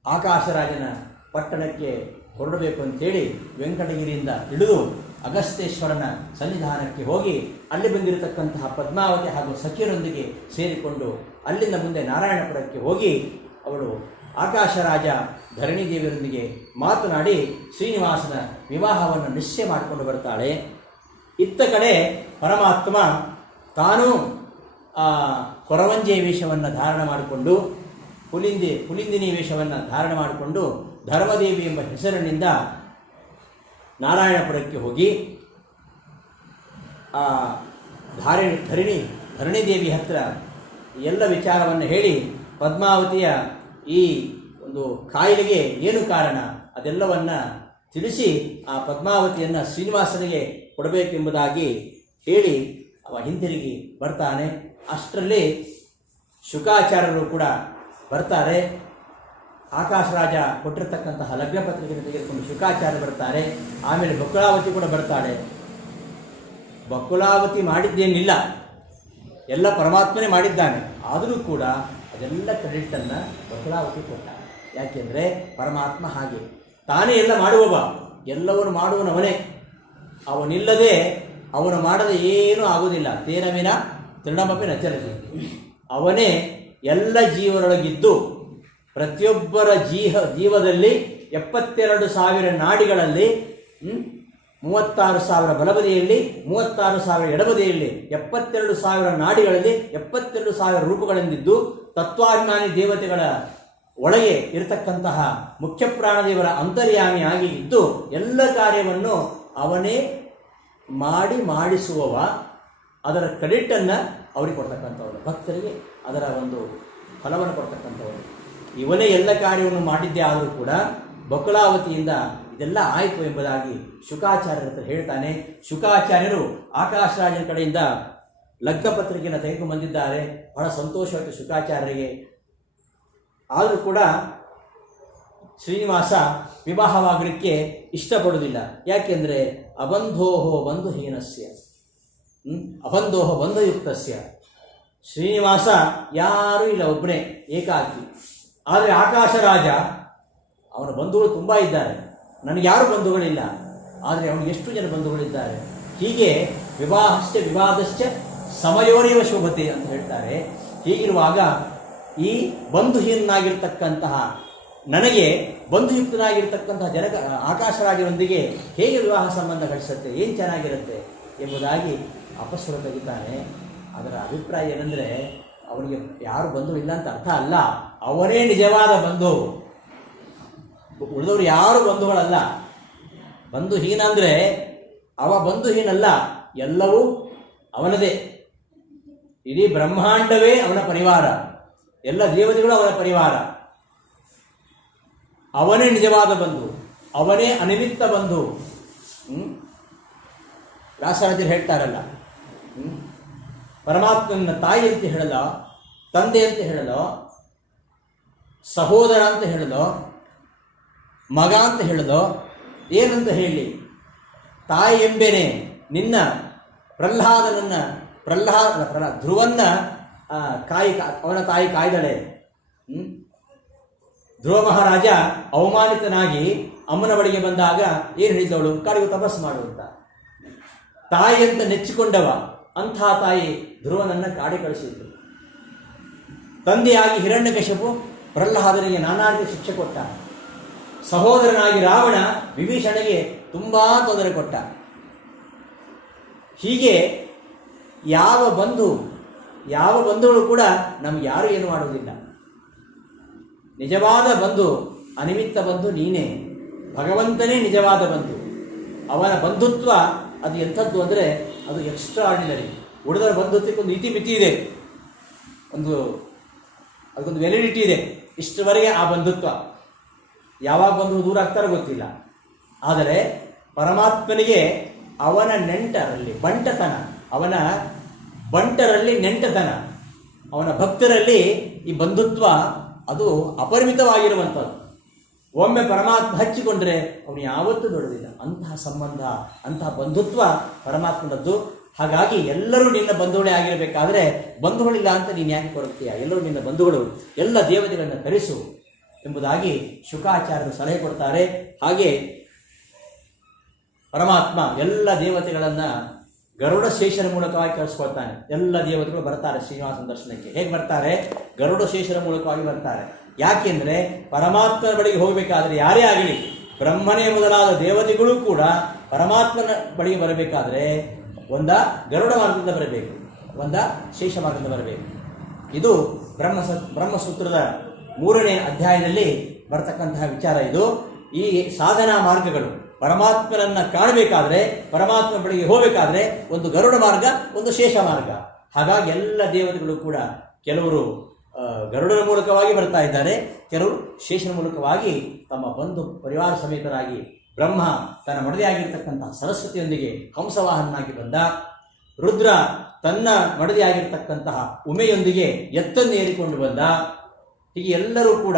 ಆಕಾಶರಾಜನ ಪಟ್ಟಣಕ್ಕೆ ಹೊರಡಬೇಕು ಅಂತೇಳಿ ವೆಂಕಟಗಿರಿಯಿಂದ ಇಳಿದು ಅಗಸ್ತ್ಯೇಶ್ವರನ ಸನ್ನಿಧಾನಕ್ಕೆ ಹೋಗಿ ಅಲ್ಲಿ ಬಂದಿರತಕ್ಕಂತಹ ಪದ್ಮಾವತಿ ಹಾಗೂ ಸಖಿಯರೊಂದಿಗೆ ಸೇರಿಕೊಂಡು ಅಲ್ಲಿಂದ ಮುಂದೆ ನಾರಾಯಣಪುರಕ್ಕೆ ಹೋಗಿ ಅವಳು ಆಕಾಶರಾಜ ಧರಣಿದೇವಿಯರೊಂದಿಗೆ ಮಾತನಾಡಿ ಶ್ರೀನಿವಾಸನ ವಿವಾಹವನ್ನು ನಿಶ್ಚಯ ಮಾಡಿಕೊಂಡು ಬರ್ತಾಳೆ. ಇತ್ತ ಕಡೆ ಪರಮಾತ್ಮ ತಾನು ಕೊರವಂಜೆ ವೇಷವನ್ನು ಧಾರಣ ಮಾಡಿಕೊಂಡು ಪುಲಿಂದಿನಿ ವೇಷವನ್ನು ಧಾರಣ ಮಾಡಿಕೊಂಡು ಧರ್ಮದೇವಿ ಎಂಬ ಹೆಸರಿನಿಂದ ನಾರಾಯಣಪುರಕ್ಕೆ ಹೋಗಿ ಆ ಧರಣಿದೇವಿ ಹತ್ತಿರ ಎಲ್ಲ ವಿಚಾರವನ್ನು ಹೇಳಿ ಪದ್ಮಾವತಿಯ ಈ ಒಂದು ಕಾಯಿಲೆಗೆ ಏನು ಕಾರಣ ಅದೆಲ್ಲವನ್ನು ತಿಳಿಸಿ ಆ ಪದ್ಮಾವತಿಯನ್ನು ಶ್ರೀನಿವಾಸನಿಗೆ ಕೊಡಬೇಕೆಂಬುದಾಗಿ ಹೇಳಿ ಅವ ಹಿಂತಿರುಗಿ ಬರ್ತಾನೆ. ಅಷ್ಟರಲ್ಲಿ ಶುಕಾಚಾರ್ಯರು ಕೂಡ ಬರ್ತಾರೆ. ಆಕಾಶರಾಜ ಕೊಟ್ಟಿರತಕ್ಕಂತಹ ಲಗ್ನ ಪತ್ರಿಕೆಯನ್ನು ತೆಗೆದುಕೊಂಡು ಶುಕಾಚಾರ್ಯ ಬರ್ತಾರೆ. ಆಮೇಲೆ ಬಕುಲಾವತಿ ಕೂಡ ಬರ್ತಾಳೆ. ಬಕುಲಾವತಿ ಮಾಡಿದ್ದೇನಿಲ್ಲ, ಎಲ್ಲ ಪರಮಾತ್ಮನೇ ಮಾಡಿದ್ದಾನೆ. ಆದರೂ ಕೂಡ ಅದೆಲ್ಲ ಕ್ರೆಡಿಟನ್ನು ಬಕುಲಾವತಿ ಕೊಟ್ಟ. ಯಾಕೆಂದರೆ ಪರಮಾತ್ಮ ಹಾಗೆ ತಾನೇ ಎಲ್ಲ ಮಾಡುವವ, ಎಲ್ಲವನ್ನು ಮಾಡುವನವನೇ. ಅವನಿಲ್ಲದೆ ಅವನು ಮಾಡದೆ ಏನೂ ಆಗುವುದಿಲ್ಲ. ತೇನ ವಿನ ತೃಣಮಪಿ ನ ಚಲತಿ. ಅವನೇ ಎಲ್ಲ ಜೀವರೊಳಗಿದ್ದು ಪ್ರತಿಯೊಬ್ಬರ ಜೀವದಲ್ಲಿ 72,000 ನಾಡಿಗಳಲ್ಲಿ 36,000 ಬಲಬದಿಯಲ್ಲಿ 36,000 ಎಡಬದಿಯಲ್ಲಿ 72,000 ನಾಡಿಗಳಲ್ಲಿ 72,000 ರೂಪಗಳಿಂದಿದ್ದು ತತ್ವಾಭಿಮಾನಿ ದೇವತೆಗಳ ಒಳಗೆ ಇರತಕ್ಕಂತಹ ಮುಖ್ಯ ಪ್ರಾಣದೇವರ ಅಂತರ್ಯಾಮಿಯಾಗಿ ಇದ್ದು ಎಲ್ಲ ಕಾರ್ಯವನ್ನು ಅವನೇ ಮಾಡಿಸುವವ. ಅದರ ಕ್ರೆಡಿಟನ್ನು ಅವರಿಗೆ ಕೊಡ್ತಕ್ಕಂಥವ್ರು, ಭಕ್ತರಿಗೆ ಅದರ ಒಂದು ಫಲವನ್ನು ಕೊಡ್ತಕ್ಕಂಥವ್ರು. ಇವನೇ ಎಲ್ಲ ಕಾರ್ಯವನ್ನು ಮಾಡಿದ್ದೇ ಆದರೂ ಕೂಡ ಬಕುಲಾವತಿಯಿಂದ ಇದೆಲ್ಲ ಆಯಿತು ಎಂಬುದಾಗಿ ಶುಕಾಚಾರ್ಯರ ಹತ್ರ ಹೇಳ್ತಾನೆ. ಶುಕಾಚಾರ್ಯರು ಆಕಾಶರಾಜನ ಕಡೆಯಿಂದ ಲಗ್ನ ಪತ್ರಿಕೆಯನ್ನು ತೆಗೆದುಕೊಂಡು ಬಂದಿದ್ದಾರೆ. ಬಹಳ ಸಂತೋಷವಾಯಿತು ಶುಕಾಚಾರ್ಯರಿಗೆ. ಆದರೂ ಕೂಡ ಶ್ರೀನಿವಾಸ ವಿವಾಹವಾಗಲಿಕ್ಕೆ ಇಷ್ಟಪಡುವುದಿಲ್ಲ. ಯಾಕೆಂದರೆ ಅಬಂಧೋಹೋ ಬಂಧುಹೀನಸ್ಯ ಅಬಂಧೋಹ ಬಂಧಯುಕ್ತಸ್ಯ. ಶ್ರೀನಿವಾಸ ಯಾರೂ ಇಲ್ಲ, ಒಬ್ಬನೇ ಏಕಾಕಿ. ಆದರೆ ಆಕಾಶರಾಜ ಅವನ ಬಂಧುಗಳು ತುಂಬ ಇದ್ದಾರೆ, ನನಗೆ ಯಾರು ಬಂಧುಗಳಿಲ್ಲ, ಆದರೆ ಅವನಿಗೆ ಎಷ್ಟು ಜನ ಬಂಧುಗಳಿದ್ದಾರೆ. ಹೀಗೆ ವಿವಾದಶ್ಚ ಸಮಯೋರೇವ ಶೋಭತೆ ಅಂತ ಹೇಳ್ತಾರೆ. ಹೀಗಿರುವಾಗ ಈ ಬಂಧುಹೀನಾಗಿರ್ತಕ್ಕಂತಹ ನನಗೆ ಬಂಧುಯುಕ್ತನಾಗಿರ್ತಕ್ಕಂತಹ ಆಕಾಶರಾಜರೊಂದಿಗೆ ಹೇಗೆ ವಿವಾಹ ಸಂಬಂಧ ಗಳಿಸುತ್ತೆ, ಏನು ಚೆನ್ನಾಗಿರುತ್ತೆ ಎಂಬುದಾಗಿ ಅಪಸ್ವರ ತೆಗಿತಾನೆ. ಅದರ ಅಭಿಪ್ರಾಯ ಏನೆಂದರೆ ಅವನಿಗೆ ಯಾರು ಬಂಧು ಇಲ್ಲ ಅಂತ ಅರ್ಥ ಅಲ್ಲ, ಅವನೇ ನಿಜವಾದ ಬಂಧು. ಉಳಿದವರು ಯಾರು ಬಂಧುಗಳಲ್ಲ. ಬಂಧುಹೀನ ಅಂದರೆ ಅವ ಬಂಧುಹೀನಲ್ಲ, ಎಲ್ಲವೂ ಅವನದೇ. ಇಡೀ ಬ್ರಹ್ಮಾಂಡವೇ ಅವನ ಪರಿವಾರ, ಎಲ್ಲ ದೇವತೆಗಳು ಅವನ ಪರಿವಾರ. ಅವನೇ ನಿಜವಾದ ಬಂಧು, ಅವನೇ ಅನಿಮಿತ್ತ ಬಂಧು. ವ್ಯಾಸರಾಜರು ಹೇಳ್ತಾರಲ್ಲ, ಪರಮಾತ್ಮನ ತಾಯಿ ಅಂತ ಹೇಳಲೋ, ತಂದೆ ಅಂತ ಹೇಳಲೋ, ಸಹೋದರ ಅಂತ ಹೇಳಲೋ, ಮಗ ಅಂತ ಹೇಳಲೋ, ಏನಂತ ಹೇಳಿ, ತಾಯಿ ಎಂಬೇನೆ ನಿನ್ನ ಧ್ರುವನ್ನ ಅವನ ತಾಯಿ ಕಾಯ್ದಳೆ. ಧ್ರುವ ಮಹಾರಾಜ ಅವಮಾನಿತನಾಗಿ ಅಮ್ಮನ ಬಳಿಗೆ ಬಂದಾಗ ಏನು ಹೇಳಿದವಳು, ಕಾಡಿಗೆ ತಪಸ್ಸು ಮಾಡುವಂತ. ತಾಯಿ ಅಂತ ನೆಚ್ಚಿಕೊಂಡವ ಅಂಥ ತಾಯಿ ಧ್ರುವನನ್ನು ಕಾಡಿ ಕಳಿಸಿದ್ರು. ತಂದೆಯಾಗಿ ಹಿರಣ್ಯಕಶಿಪು ಪ್ರಹ್ಲಾದನಿಗೆ ನಾನಾ ರೀತಿಯ ಶಿಕ್ಷೆ ಕೊಟ್ಟ. ಸಹೋದರನಾಗಿ ರಾವಣ ವಿಭೀಷಣಗೆ ತುಂಬ ತೊಂದರೆ ಕೊಟ್ಟ. ಹೀಗೆ ಯಾವ ಬಂಧುಗಳು ಕೂಡ ನಮ್ಗೆ ಯಾರು ಏನು ಮಾಡುವುದಿಲ್ಲ. ನಿಜವಾದ ಬಂಧು, ಅನಿಮಿತ್ತ ಬಂಧು ನೀನೇ. ಭಗವಂತನೇ ನಿಜವಾದ ಬಂಧು. ಅವನ ಬಂಧುತ್ವ ಅದು ಎಂಥದ್ದು ಅಂದರೆ ಅದು ಎಕ್ಸ್ಟ್ರಾ ಆರ್ಡಿನರಿ. ಉಳಿದರ ಬಂಧುತ್ವಕ್ಕೊಂದು ಇತಿಮಿತಿ ಇದೆ, ಅದಕ್ಕೊಂದು ವ್ಯಾಲಿಡಿಟಿ ಇದೆ. ಇಷ್ಟವರೆಗೆ ಆ ಬಂಧುತ್ವ, ಯಾವಾಗ ಬಂದು ದೂರ ಆಗ್ತಾರೋ ಗೊತ್ತಿಲ್ಲ. ಆದರೆ ಪರಮಾತ್ಮನಿಗೆ ಅವನ ನೆಂಟರಲ್ಲಿ ಬಂಟತನ, ಅವನ ಬಂಟರಲ್ಲಿ ನೆಂಟತನ, ಅವನ ಭಕ್ತರಲ್ಲಿ ಈ ಬಂಧುತ್ವ ಅದು ಅಪರಿಮಿತವಾಗಿರುವಂಥದ್ದು. ಒಮ್ಮೆ ಪರಮಾತ್ಮ ಹಚ್ಚಿಕೊಂಡ್ರೆ ಅವನು ಯಾವತ್ತೂ ದೊಡ್ಡದಿಲ್ಲ. ಅಂತಹ ಸಂಬಂಧ, ಅಂತಹ ಬಂಧುತ್ವ ಪರಮಾತ್ಮನದ್ದು. ಹಾಗಾಗಿ ಎಲ್ಲರೂ ನಿನ್ನ ಬಂಧುಗಳೇ ಆಗಿರಬೇಕಾದ್ರೆ ಬಂಧುಗಳಿಲ್ಲ ಅಂತ ನೀನು ಯಾಕೆ ಕೊರಗ್ತೀಯ? ಎಲ್ಲರೂ ನಿನ್ನ ಬಂಧುಗಳು, ಎಲ್ಲ ದೇವತೆಗಳನ್ನು ಕರೆಸು ಎಂಬುದಾಗಿ ಶುಕಾಚಾರ್ಯರು ಸಲಹೆ ಕೊಡ್ತಾರೆ. ಹಾಗೆ ಪರಮಾತ್ಮ ಎಲ್ಲ ದೇವತೆಗಳನ್ನು ಗರುಡ ಶೇಷರ ಮೂಲಕವಾಗಿ ಕಳಿಸ್ಕೊಳ್ತಾನೆ. ಎಲ್ಲ ದೇವತೆಗಳು ಬರ್ತಾರೆ ಶ್ರೀನಿವಾಸನ ದರ್ಶನಕ್ಕೆ. ಹೇಗೆ ಬರ್ತಾರೆ? ಗರುಡ ಶೇಷರ ಮೂಲಕವಾಗಿ ಬರ್ತಾರೆ. ಯಾಕೆಂದರೆ ಪರಮಾತ್ಮನ ಬಳಿಗೆ ಹೋಗಬೇಕಾದ್ರೆ ಯಾರೇ ಆಗಲಿ, ಬ್ರಹ್ಮನೇ ಮೊದಲಾದ ದೇವತೆಗಳು ಕೂಡ ಪರಮಾತ್ಮನ ಬಳಿಗೆ ಬರಬೇಕಾದ್ರೆ ಒಂದ ಗರುಡ ಮಾರ್ಗದಿಂದ ಬರಬೇಕು, ಒಂದ ಶೇಷ ಮಾರ್ಗದಿಂದ ಬರಬೇಕು. ಇದು ಬ್ರಹ್ಮಸೂತ್ರದ 3ನೇ ಅಧ್ಯಾಯದಲ್ಲಿ ಬರ್ತಕ್ಕಂತಹ ವಿಚಾರ. ಇದು ಈ ಸಾಧನಾ ಮಾರ್ಗಗಳು. ಪರಮಾತ್ಮನನ್ನು ಕಾಣಬೇಕಾದ್ರೆ, ಪರಮಾತ್ಮ ಬಳಿಗೆ ಹೋಗಬೇಕಾದ್ರೆ ಒಂದು ಗರುಡ ಮಾರ್ಗ, ಒಂದು ಶೇಷ ಮಾರ್ಗ. ಹಾಗಾಗಿ ಎಲ್ಲ ದೇವತೆಗಳು ಕೂಡ ಕೆಲವರು ಗರುಡನ ಮೂಲಕವಾಗಿ ಬರ್ತಾ ಇದ್ದಾರೆ, ಕೆಲವರು ಶೇಷನ ಮೂಲಕವಾಗಿ ತಮ್ಮ ಬಂಧು ಪರಿವಾರ ಸಮೇತರಾಗಿ. ಬ್ರಹ್ಮ ತನ್ನ ಮಡದಿಯಾಗಿರ್ತಕ್ಕಂತಹ ಸರಸ್ವತಿಯೊಂದಿಗೆ ಹಂಸವಾಹನಾಗಿ ಬಂದ. ರುದ್ರ ತನ್ನ ಮಡದಿಯಾಗಿರ್ತಕ್ಕಂತಹ ಉಮೆಯೊಂದಿಗೆ ಎತ್ತನ್ನು ಏರಿಕೊಂಡು ಬಂದ. ಹೀಗೆ ಎಲ್ಲರೂ ಕೂಡ,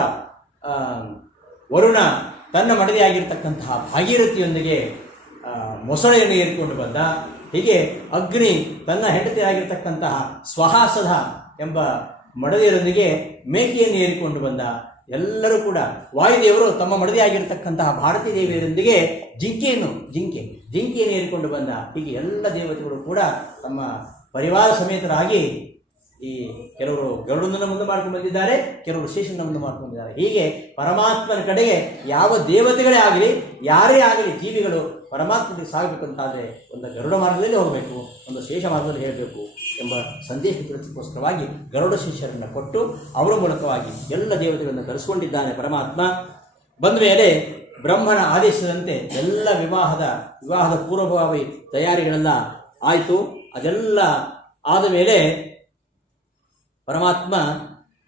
ವರುಣ ತನ್ನ ಮಡದಿಯಾಗಿರ್ತಕ್ಕಂತಹ ಭಾಗೀರಥಿಯೊಂದಿಗೆ ಮೊಸಳೆಯನ್ನು ಏರಿಕೊಂಡು ಬಂದ. ಹೀಗೆ ಅಗ್ನಿ ತನ್ನ ಹೆಂಡತಿಯಾಗಿರ್ತಕ್ಕಂತಹ ಸ್ವಹಾಸದ ಎಂಬ ಮಡದಿಯರೊಂದಿಗೆ ಮೇಕೆಯನ್ನು ಏರಿಕೊಂಡು ಬಂದ. ಎಲ್ಲರೂ ಕೂಡ ವಾಯುದೇವರು ತಮ್ಮ ಮಡದಿಯಾಗಿರ್ತಕ್ಕಂತಹ ಭಾರತೀ ದೇವಿಯರೊಂದಿಗೆ ಜಿಂಕೆಯನ್ನು ಏರಿಕೊಂಡು ಬಂದ. ಹೀಗೆ ಎಲ್ಲ ದೇವತೆಗಳು ಕೂಡ ತಮ್ಮ ಪರಿವಾರ ಸಮೇತರಾಗಿ ಈ ಕೆಲವರು ಗರುಡನನ್ನು ಮುಂದೆ ಮಾಡ್ಕೊಂಡು ಬಂದಿದ್ದಾರೆ, ಕೆಲವರು ಶೇಷನ ಮುಂದೆ ಮಾಡ್ಕೊಂಡು ಬಂದಿದ್ದಾರೆ. ಹೀಗೆ ಪರಮಾತ್ಮನ ಕಡೆಗೆ ಯಾವ ದೇವತೆಗಳೇ ಆಗಲಿ, ಯಾರೇ ಆಗಲಿ, ಜೀವಿಗಳು ಪರಮಾತ್ಮನಿಗೆ ಸಾಗಬೇಕಂತಾದರೆ ಒಂದು ಗರುಡ ಮಾರ್ಗದಲ್ಲಿ ಹೋಗಬೇಕು, ಒಂದು ಶೇಷ ಮಾರ್ಗದಲ್ಲಿ ಹೇಳಬೇಕು ಎಂಬ ಸಂದೇಶ ತಿಳಿಸೋಸ್ಕರವಾಗಿ ಗರುಡ ಶೇಷರನ್ನು ಕೊಟ್ಟು ಅವರ ಮೂಲಕವಾಗಿ ಎಲ್ಲ ದೇವತೆಗಳನ್ನು ಕರೆಸಿಕೊಂಡಿದ್ದಾನೆ ಪರಮಾತ್ಮ. ಬಂದ ಮೇಲೆ ಬ್ರಹ್ಮನ ಆದೇಶದಂತೆ ಎಲ್ಲ ವಿವಾಹದ ಪೂರ್ವಭಾವಿ ತಯಾರಿಗಳೆಲ್ಲ ಆಯಿತು. ಅದೆಲ್ಲ ಆದ ಮೇಲೆ ಪರಮಾತ್ಮ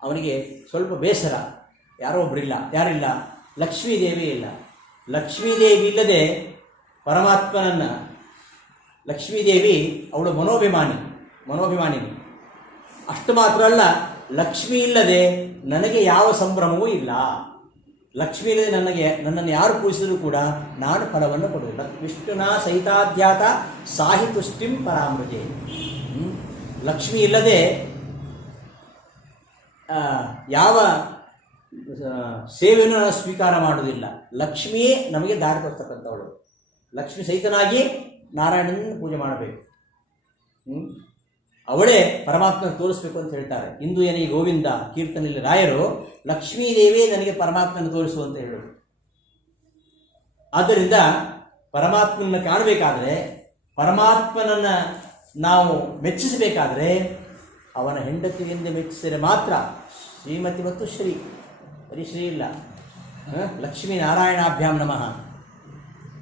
ಅವನಿಗೆ ಸ್ವಲ್ಪ ಬೇಸರ. ಯಾರಿಲ್ಲ, ಲಕ್ಷ್ಮೀದೇವಿ ಇಲ್ಲ. ಲಕ್ಷ್ಮೀದೇವಿ ಇಲ್ಲದೆ ಪರಮಾತ್ಮನನ್ನು, ಲಕ್ಷ್ಮೀದೇವಿ ಅವಳು ಮನೋಭಿಮಾನಿನಿ. ಅಷ್ಟು ಮಾತ್ರ ಅಲ್ಲ, ಲಕ್ಷ್ಮಿ ಇಲ್ಲದೆ ನನಗೆ ಯಾವ ಸಂಭ್ರಮವೂ ಇಲ್ಲ. ಲಕ್ಷ್ಮಿ ಇಲ್ಲದೆ ನನ್ನನ್ನು ಯಾರು ಪೂಜಿಸಿದರೂ ಕೂಡ ನಾನು ಫಲವನ್ನು ಕೊಡುವುದಿಲ್ಲ. ವಿಷ್ಣುನ ಸಹಿತಾಧ್ಯಾತ ಸಾಹಿತುಷ್ಟಿಂ ಪರಾಮೃಜೆ. ಲಕ್ಷ್ಮಿ ಇಲ್ಲದೆ ಯಾವ ಸೇವೆಯನ್ನು ನಾನು ಸ್ವೀಕಾರ ಮಾಡುವುದಿಲ್ಲ. ಲಕ್ಷ್ಮಿಯೇ ನಮಗೆ ದಾರಿ ತೋರ್ತಕ್ಕಂಥವಳು. ಲಕ್ಷ್ಮಿ ಸಹಿತನಾಗಿ ನಾರಾಯಣನ ಪೂಜೆ ಮಾಡಬೇಕು. ಅವಳೇ ಪರಮಾತ್ಮನ ತೋರಿಸ್ಬೇಕು ಅಂತ ಹೇಳ್ತಾರೆ. ಇಂದು ಏನೇ ಗೋವಿಂದ ಕೀರ್ತನೆಯಲ್ಲಿ ರಾಯರು ಲಕ್ಷ್ಮೀದೇವಿಯೇ ನನಗೆ ಪರಮಾತ್ಮನ ತೋರಿಸು ಅಂತ ಹೇಳೋದು. ಆದ್ದರಿಂದ ಪರಮಾತ್ಮನನ್ನು ಕಾಣಬೇಕಾದ್ರೆ, ಪರಮಾತ್ಮನನ್ನು ನಾವು ಮೆಚ್ಚಿಸಬೇಕಾದ್ರೆ ಅವನ ಹೆಂಡತಿಯಿಂದ ಮೆಚ್ಚಿಸಿದರೆ ಮಾತ್ರ. ಶ್ರೀಮತಿ ಮತ್ತು ಶ್ರೀ, ಬರೀ ಶ್ರೀ ಇಲ್ಲ. ಲಕ್ಷ್ಮೀನಾರಾಯಣಾಭ್ಯಾಂ ನಮಃ,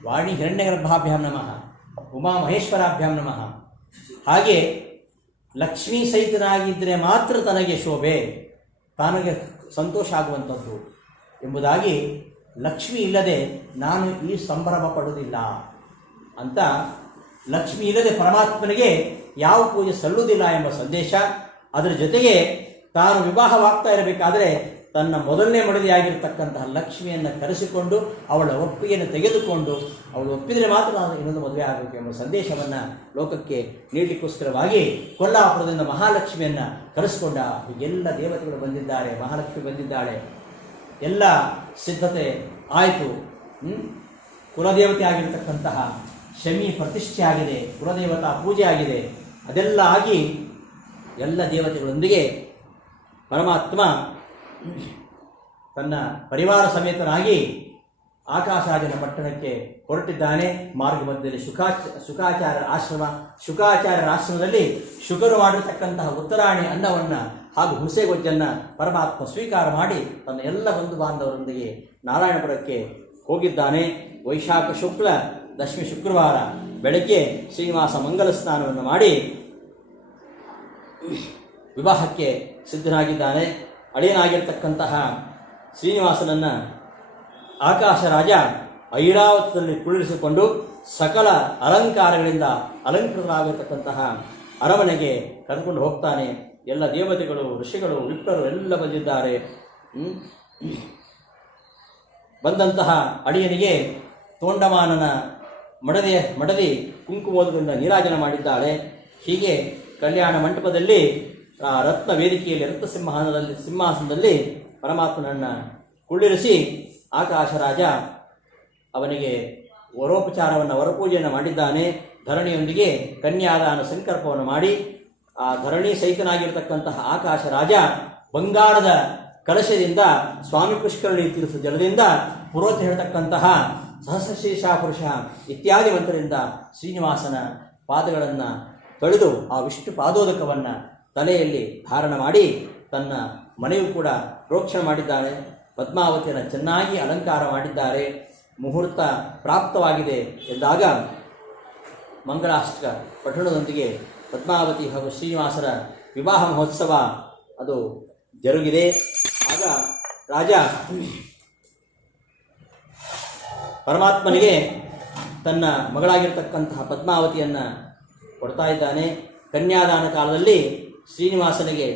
ವಾಣಿ ಹಿರಣ್ಯಗರ್ಭಾಭ್ಯಾಂ ನಮಃ, ಉಮಾಮಹೇಶ್ವರಾಭ್ಯಾಂ ನಮಃ. ಹಾಗೆ ಲಕ್ಷ್ಮೀ ಸಹಿತನಾಗಿದ್ದರೆ ಮಾತ್ರ ತನಗೆ ಶೋಭೆ, ತನಗೆ ಸಂತೋಷ ಆಗುವಂಥದ್ದು ಎಂಬುದಾಗಿ. ಲಕ್ಷ್ಮಿ ಇಲ್ಲದೆ ನಾನು ಈ ಸಂಭ್ರಮ ಪಡುವುದಿಲ್ಲ ಅಂತ, ಲಕ್ಷ್ಮಿ ಇಲ್ಲದೆ ಪರಮಾತ್ಮನಿಗೆ ಯಾವ ಪೂಜೆ ಸಲ್ಲುವುದಿಲ್ಲ ಎಂಬ ಸಂದೇಶ. ಅದರ ಜೊತೆಗೆ ತಾನು ವಿವಾಹವಾಗ್ತಾ ಇರಬೇಕಾದರೆ ತನ್ನ ಮೊದಲನೇ ಮಡದಿಯಾಗಿರ್ತಕ್ಕಂತಹ ಲಕ್ಷ್ಮಿಯನ್ನು ಕರೆಸಿಕೊಂಡು ಅವಳ ಒಪ್ಪಿಗೆಯನ್ನು ತೆಗೆದುಕೊಂಡು, ಅವಳು ಒಪ್ಪಿದರೆ ಮಾತ್ರ ನಾನು ಇನ್ನೊಂದು ಮದುವೆ ಆಗಬೇಕು ಎಂಬ ಸಂದೇಶವನ್ನು ಲೋಕಕ್ಕೆ ನೀಡಲಿಕ್ಕೋಸ್ಕರವಾಗಿ ಕೊಲ್ಲಾಪುರದಿಂದ ಮಹಾಲಕ್ಷ್ಮಿಯನ್ನು ಕರೆಸಿಕೊಂಡ. ಹೀಗೆಲ್ಲ ದೇವತೆಗಳು ಬಂದಿದ್ದಾರೆ, ಮಹಾಲಕ್ಷ್ಮಿ ಬಂದಿದ್ದಾಳೆ, ಎಲ್ಲ ಸಿದ್ಧತೆ ಆಯಿತು. ಕುಲದೇವತೆ ಆಗಿರತಕ್ಕಂತಹ ಶಮಿ ಪ್ರತಿಷ್ಠೆ ಆಗಿದೆ, ಕುಲದೇವತಾ ಪೂಜೆ ಆಗಿದೆ. ಅದೆಲ್ಲ ಆಗಿ ಎಲ್ಲ ದೇವತೆಗಳೊಂದಿಗೆ ಪರಮಾತ್ಮ ತನ್ನ ಪರಿವಾರ ಸಮೇತನಾಗಿ ಆಕಾಶರಾಜನ ಪಟ್ಟಣಕ್ಕೆ ಹೊರಟಿದ್ದಾನೆ. ಮಾರ್ಗ ಮಧ್ಯದಲ್ಲಿ ಶುಕಾಚಾರ್ಯರ ಆಶ್ರಮದಲ್ಲಿ ಶುಕರು ಮಾಡಿರ್ತಕ್ಕಂತಹ ಉತ್ತರಾಣಿ ಅನ್ನವನ್ನು ಹಾಗೂ ಹುಸೆಗೊಜ್ಜನ್ನು ಪರಮಾತ್ಮ ಸ್ವೀಕಾರ ಮಾಡಿ ತನ್ನ ಎಲ್ಲ ಬಂಧು ಬಾಂಧವರೊಂದಿಗೆ ನಾರಾಯಣಪುರಕ್ಕೆ ಹೋಗಿದ್ದಾನೆ. ವೈಶಾಖ ಶುಕ್ಲ ದಶಮಿ ಶುಕ್ರವಾರ ಬೆಳಗ್ಗೆ ಶ್ರೀನಿವಾಸ ಮಂಗಲ ಸ್ನಾನವನ್ನು ಮಾಡಿ ವಿವಾಹಕ್ಕೆ ಸಿದ್ಧನಾಗಿದ್ದಾನೆ. ಅಳಿಯನಾಗಿರ್ತಕ್ಕಂತಹ ಶ್ರೀನಿವಾಸನನ್ನು ಆಕಾಶರಾಜ ಐರಾವತದಲ್ಲಿ ಕುಳ್ಳಿರಿಸಿಕೊಂಡು ಸಕಲ ಅಲಂಕಾರಗಳಿಂದ ಅಲಂಕೃತರಾಗಿರ್ತಕ್ಕಂತಹ ಅರಮನೆಗೆ ಕರೆದುಕೊಂಡು ಹೋಗ್ತಾನೆ. ಎಲ್ಲ ದೇವತೆಗಳು, ಋಷಿಗಳು, ವಿಪ್ರರು ಎಲ್ಲ ಬಂದಿದ್ದಾರೆ. ಬಂದಂತಹ ಅಳಿಯನಿಗೆ ತೋಂಡಮಾನನ ಮಡದಿ ಕುಂಕುಮೋದದಿಂದ ನೀರಾಜನ ಮಾಡಿದ್ದಾಳೆ. ಹೀಗೆ ಕಲ್ಯಾಣ ಮಂಟಪದಲ್ಲಿ ರತ್ನ ವೇದಿಕೆಯಲ್ಲಿ ರತ್ನ ಸಿಂಹಾಸನದಲ್ಲಿ ಪರಮಾತ್ಮನನ್ನು ಕುಳ್ಳಿರಿಸಿ ಆಕಾಶರಾಜ ಅವನಿಗೆ ವರಪೂಜೆಯನ್ನು ಮಾಡಿದ್ದಾನೆ. ಧರಣಿಯೊಂದಿಗೆ ಕನ್ಯಾದಾನ ಸಂಕಲ್ಪವನ್ನು ಮಾಡಿ ಆ ಧರಣಿ ಸಹಿತನಾಗಿರ್ತಕ್ಕಂತಹ ಆಕಾಶರಾಜ ಬಂಗಾರದ ಕಲಶದಿಂದ ಸ್ವಾಮಿ ಪುಷ್ಕರಣಿ ತೀರ್ಥ ಜಲದಿಂದ ಪುರೋಹಿತ ಹೇಳ್ತಕ್ಕಂತಹ ಸಹಸ್ರಶೀರ್ಷ ಪುರುಷ ಇತ್ಯಾದಿ ಮಂತ್ರದಿಂದ ಶ್ರೀನಿವಾಸನ ಪಾದಗಳನ್ನು ತೊಳೆದು ಆ ವಿಷ್ಣು ಪಾದೋದಕವನ್ನು ತಲೆಯಲ್ಲಿ ಧಾರಣ ಮಾಡಿ ತನ್ನ ಮನೆಯೂ ಕೂಡ ಪ್ರೋಕ್ಷಣೆ ಮಾಡಿದ್ದಾನೆ. ಪದ್ಮಾವತಿಯನ್ನು ಚೆನ್ನಾಗಿ ಅಲಂಕಾರ ಮಾಡಿದ್ದಾರೆ. ಮುಹೂರ್ತ ಪ್ರಾಪ್ತವಾಗಿದೆ ಎಂದಾಗ ಮಂಗಳಾಷ್ಟಕ ಪಠಣದೊಂದಿಗೆ ಪದ್ಮಾವತಿ ಹಾಗೂ ಶ್ರೀನಿವಾಸರ ವಿವಾಹ ಮಹೋತ್ಸವ ಅದು ಜರುಗಿದೆ. ಆಗ ರಾಜ ಪರಮಾತ್ಮನಿಗೆ ತನ್ನ ಮಗಳಾಗಿರ್ತಕ್ಕಂತಹ ಪದ್ಮಾವತಿಯನ್ನು ಕೊಡ್ತಾ ಇದ್ದಾನೆ. ಕನ್ಯಾದಾನ ಕಾಲದಲ್ಲಿ ಶ್ರೀನಿವಾಸನಿಗೆ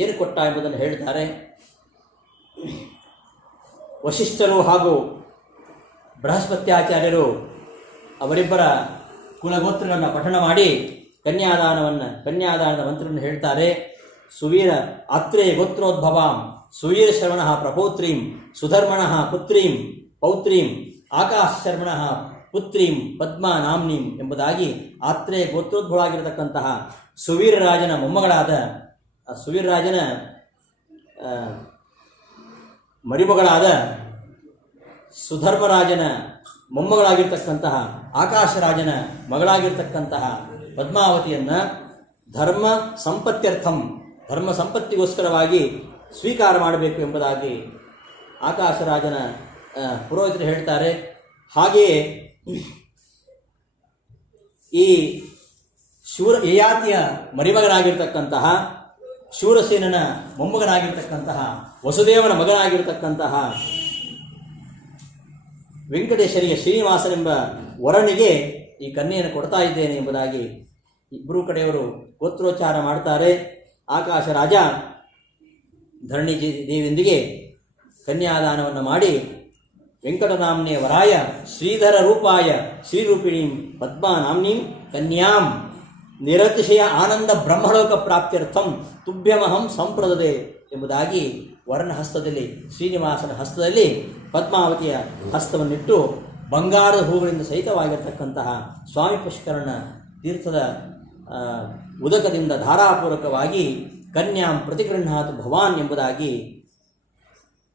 ಏನು ಕೊಟ್ಟ ಎಂಬುದನ್ನು ಹೇಳ್ತಾರೆ. ವಶಿಷ್ಠರು ಹಾಗೂ ಬೃಹಸ್ಪತ್ಯಾಚಾರ್ಯರು ಅವರಿಬ್ಬರ ಕುಲಗೋತ್ರಗಳನ್ನು ಪಠಣ ಮಾಡಿ ಕನ್ಯಾದಾನದ ಮಂತ್ರವನ್ನು ಹೇಳ್ತಾರೆ. ಸುವೀರ ಆತ್ರೇ ಗೋತ್ರೋದ್ಭವಾಂ ಸುವೀರ ಶರವಣ ಪ್ರಪೌತ್ರೀಂ ಸುಧರ್ಮಣ ಪೌತ್ರೀಂ ಆಕಾಶ ಶರ್ಮಣ ಪುತ್ರೀಂ ಪದ್ಮಾ ನಾಮ್ನೀಂ ಎಂಬುದಾಗಿ ಆತ್ರೇ ಗೋತ್ರೋದ್ಭವವಾಗಿರತಕ್ಕಂತಹ ಸುವೀರರಾಜನ ಮೊಮ್ಮಗಳಾದ ಸುವೀರರಾಜನ ಮರಿಮಗಳಾದ ಸುಧರ್ಮರಾಜನ ಮೊಮ್ಮಗಳಾಗಿರ್ತಕ್ಕಂತಹ ಆಕಾಶರಾಜನ ಮಗಳಾಗಿರ್ತಕ್ಕಂತಹ ಪದ್ಮಾವತಿಯನ್ನು ಧರ್ಮ ಸಂಪತ್ತಿಗೋಸ್ಕರವಾಗಿ ಸ್ವೀಕಾರ ಮಾಡಬೇಕು ಎಂಬುದಾಗಿ ಆಕಾಶರಾಜನ ಪುರೋಹಿತರು ಹೇಳ್ತಾರೆ. ಹಾಗೆಯೇ ಈ ಯಯಾತಿಯ ಮರಿಮಗನಾಗಿರ್ತಕ್ಕಂತಹ ಶೂರಸೇನನ ಮೊಮ್ಮಗನಾಗಿರ್ತಕ್ಕಂತಹ ವಸುದೇವನ ಮಗನಾಗಿರ್ತಕ್ಕಂತಹ ವೆಂಕಟೇಶರಿಗೆ ಶ್ರೀನಿವಾಸನೆಂಬ ವರನಿಗೆ ಈ ಕನ್ಯೆಯನ್ನು ಕೊಡ್ತಾ ಇದ್ದೇನೆ ಎಂಬುದಾಗಿ ಇಬ್ಬರೂ ಕಡೆಯವರು ಗೋತ್ರೋಚ್ಚಾರ ಮಾಡ್ತಾರೆ. ಆಕಾಶರಾಜ ಧರಣಿ ದೇವಿಯೊಂದಿಗೆ ಕನ್ಯಾದಾನವನ್ನು ಮಾಡಿ ವೆಂಕಟನಾಮ್ನೇ ವರಾಯ ಶ್ರೀಧರ ರೂಪಾಯ ಶ್ರೀರೂಪಿಣೀಂ ಪದ್ಮಾ ನಾಮ್ನೀಂ ಕನ್ಯಾಂ ನಿರತಿಶಯ ಆನಂದ ಬ್ರಹ್ಮಲೋಕ ಪ್ರಾಪ್ತ್ಯರ್ಥಂ ತುಭ್ಯಮಹಂ ಸಂಪ್ರದದೆ ಎಂಬುದಾಗಿ ವರನ ಹಸ್ತದಲ್ಲಿ ಶ್ರೀನಿವಾಸನ ಹಸ್ತದಲ್ಲಿ ಪದ್ಮಾವತಿಯ ಹಸ್ತವನ್ನಿಟ್ಟು ಬಂಗಾರದ ಹೂಗಳಿಂದ ಸಹಿತವಾಗಿರ್ತಕ್ಕಂತಹ ಸ್ವಾಮಿ ಪುಷ್ಕರಣ ತೀರ್ಥದ ಉದಕದಿಂದ ಧಾರಾಪೂರ್ವಕವಾಗಿ ಕನ್ಯಾಂ ಪ್ರತಿಗೃಹಾತ್ ಭವಾನ್ ಎಂಬುದಾಗಿ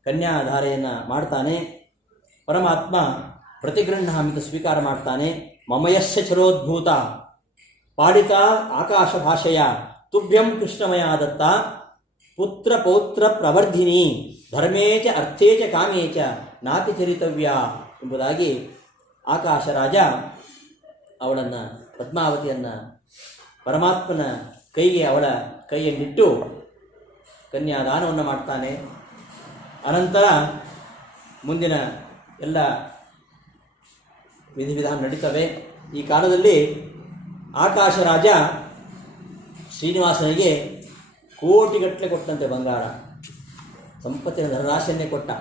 ಕನ್ಯಾಧಾರೆಯನ್ನು ಮಾಡ್ತಾನೆ. ಪರಮಾತ್ಮ ಪ್ರತಿಗೃಹಾಮಿತ ಸ್ವೀಕಾರ ಮಾಡ್ತಾನೆ. ಮಮಯಸ್ಯ ಚರೋದ್ಭೂತ ಪಾಡಿತ ಆಕಾಶ ಭಾಷೆಯ ತುಭ್ಯಂ ಕೃಷ್ಣಮಯ ದತ್ತ ಪುತ್ರ ಪೌತ್ರ ಪ್ರವರ್ಧಿನಿ ಧರ್ಮೇಚ ಅರ್ಥೇಚ ಕಾಮೇಚ ನಾತಿ ಚರಿತವ್ಯ ಎಂಬುದಾಗಿ ಆಕಾಶರಾಜ ಅವಳನ್ನು ಪದ್ಮಾವತಿಯನ್ನು ಪರಮಾತ್ಮನ ಕೈಗೆ ಅವಳ ಕೈಯನ್ನಿಟ್ಟು ಕನ್ಯಾದಾನವನ್ನು ಮಾಡ್ತಾನೆ. ಅನಂತರ ಮುಂದಿನ ಎಲ್ಲ ವಿಧಿವಿಧಾನ ನಡೀತವೆ. ಈ ಕಾಲದಲ್ಲಿ ಆಕಾಶರಾಜ ಶ್ರೀನಿವಾಸನಿಗೆ ಕೋಟಿಗಟ್ಟಲೆ ಕೊಟ್ಟಂತೆ ಬಂಗಾರ ಸಂಪತ್ತಿನ ಧನರಾಶಿಯನ್ನೇ ಕೊಟ್ಟ.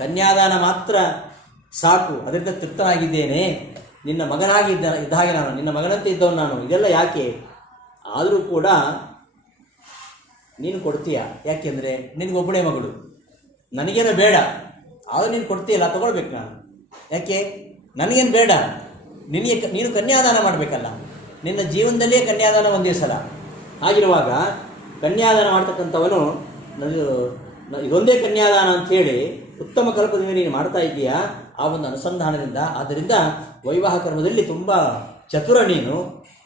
ಕನ್ಯಾದಾನ ಮಾತ್ರ ಸಾಕು, ಅದರಿಂದ ತೃಪ್ತನಾಗಿದ್ದೇನೆ, ನಿನ್ನ ಇದ್ದ ಹಾಗೆ ನಾನು ನಿನ್ನ ಮಗನಂತೆ ಇದ್ದವನು ನಾನು, ಇದೆಲ್ಲ ಯಾಕೆ ಆದರೂ ಕೂಡ ನೀನು ಕೊಡ್ತೀಯ, ಯಾಕೆಂದರೆ ನಿನಗೊಬ್ಬಳೇ ಮಗಳು, ನನಗೇನೋ ಬೇಡ, ಆದರೂ ನೀನು ಕೊಡ್ತೀಯಲ್ಲ ತಗೊಳ್ಬೇಕು ನಾನು, ಯಾಕೆ ನನಗೇನು ಬೇಡ, ನೀನು ಕನ್ಯಾದಾನ ಮಾಡಬೇಕಲ್ಲ, ನಿನ್ನ ಜೀವನದಲ್ಲೇ ಕನ್ಯಾದಾನ ಒಂದೇ ಸಲ, ಹಾಗಿರುವಾಗ ಕನ್ಯಾದಾನ ಮಾಡ್ತಕ್ಕಂಥವನು ಇದೊಂದೇ ಕನ್ಯಾದಾನ ಅಂಥೇಳಿ ಉತ್ತಮ ಕಲ್ಪದಿಂದ ನೀನು ಮಾಡ್ತಾ ಇದ್ದೀಯಾ ಆ ಒಂದು ಅನುಸಂಧಾನದಿಂದ. ಆದ್ದರಿಂದ ವೈವಾಹ ಕರ್ಮದಲ್ಲಿ ತುಂಬ ಚತುರ ನೀನು,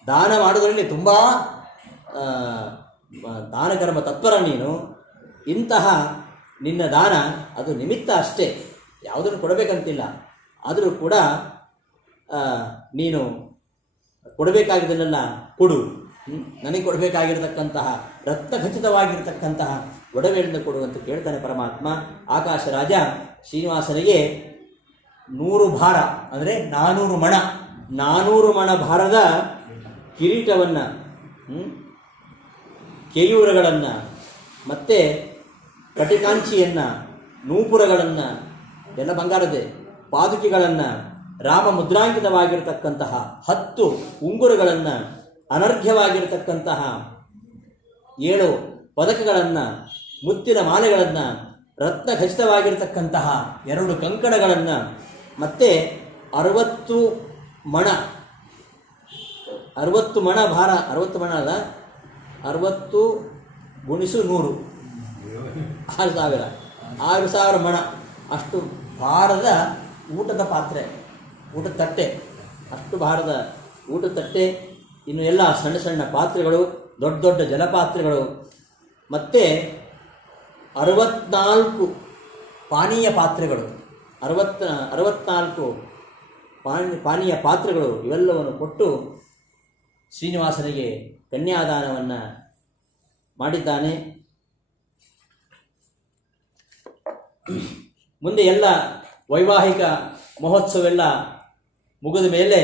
ದಾನ ಮಾಡೋದರಲ್ಲಿ ತುಂಬ ದಾನಕರ್ಮ ತತ್ಪರ ನೀನು. ಇಂತಹ ನಿನ್ನ ದಾನ ಅದು ನಿಮಿತ್ತ ಅಷ್ಟೇ, ಯಾವುದನ್ನು ಕೊಡಬೇಕಂತಿಲ್ಲ. ಆದರೂ ಕೂಡ ನೀನು ಕೊಡಬೇಕಾಗಿದ್ದನ್ನೆಲ್ಲ ಕೊಡು. ನನಗೆ ಕೊಡಬೇಕಾಗಿರತಕ್ಕಂತಹ ರತ್ನಖಚಿತವಾಗಿರ್ತಕ್ಕಂತಹ ಒಡವೆಯನ್ನು ಕೊಡುವಂತ ಕೇಳ್ತಾನೆ ಪರಮಾತ್ಮ. ಆಕಾಶ ರಾಜ ಶ್ರೀನಿವಾಸನಿಗೆ 100 ಭಾರ ಅಂದರೆ 400 ಮಣ ಭಾರದ ಕಿರೀಟವನ್ನು, ಕೇಯೂರಗಳನ್ನು, ಮತ್ತು ಕಟಿಕಾಂಚಿಯನ್ನು, ನೂಪುರಗಳನ್ನು, ಎಲ್ಲ ಬಂಗಾರದೆ ಪಾದುಕೆಗಳನ್ನು, ರಾಮ ಮುದ್ರಾಂಕಿತವಾಗಿರತಕ್ಕಂತಹ 10 ಉಂಗುರಗಳನ್ನು, ಅನರ್ಘ್ಯವಾಗಿರತಕ್ಕಂತಹ 7 ಪದಕಗಳನ್ನು, ಮುತ್ತಿನ ಮಾಲೆಗಳನ್ನು, ರತ್ನ ಖಚಿತವಾಗಿರತಕ್ಕಂತಹ 2 ಕಂಕಣಗಳನ್ನು, ಮತ್ತು 60 ಮಣ ಭಾರ, 60 ಮಣ ಅಲ್ಲ, 60 × 100 6,000 ಮಣ ಅಷ್ಟು ಭಾರದ ಊಟದ ಪಾತ್ರೆ, ಊಟದ ತಟ್ಟೆ, ಅಷ್ಟು ಭಾರದ ಊಟದ ತಟ್ಟೆ, ಇನ್ನು ಎಲ್ಲ ಸಣ್ಣ ಸಣ್ಣ ಪಾತ್ರೆಗಳು, ದೊಡ್ಡ ದೊಡ್ಡ ಜಲಪಾತ್ರೆಗಳು, ಮತ್ತು 64 ಪಾನೀಯ ಪಾತ್ರೆಗಳು, 64 ಪಾನೀಯ ಪಾತ್ರೆಗಳು, ಇವೆಲ್ಲವನ್ನು ಕೊಟ್ಟು ಶ್ರೀನಿವಾಸನಿಗೆ ಕನ್ಯಾದಾನವನ್ನು ಮಾಡಿದ್ದಾನೆ. ಮುಂದೆ ಎಲ್ಲ ವೈವಾಹಿಕ ಮಹೋತ್ಸವೆಲ್ಲ ಮುಗಿದ ಮೇಲೆ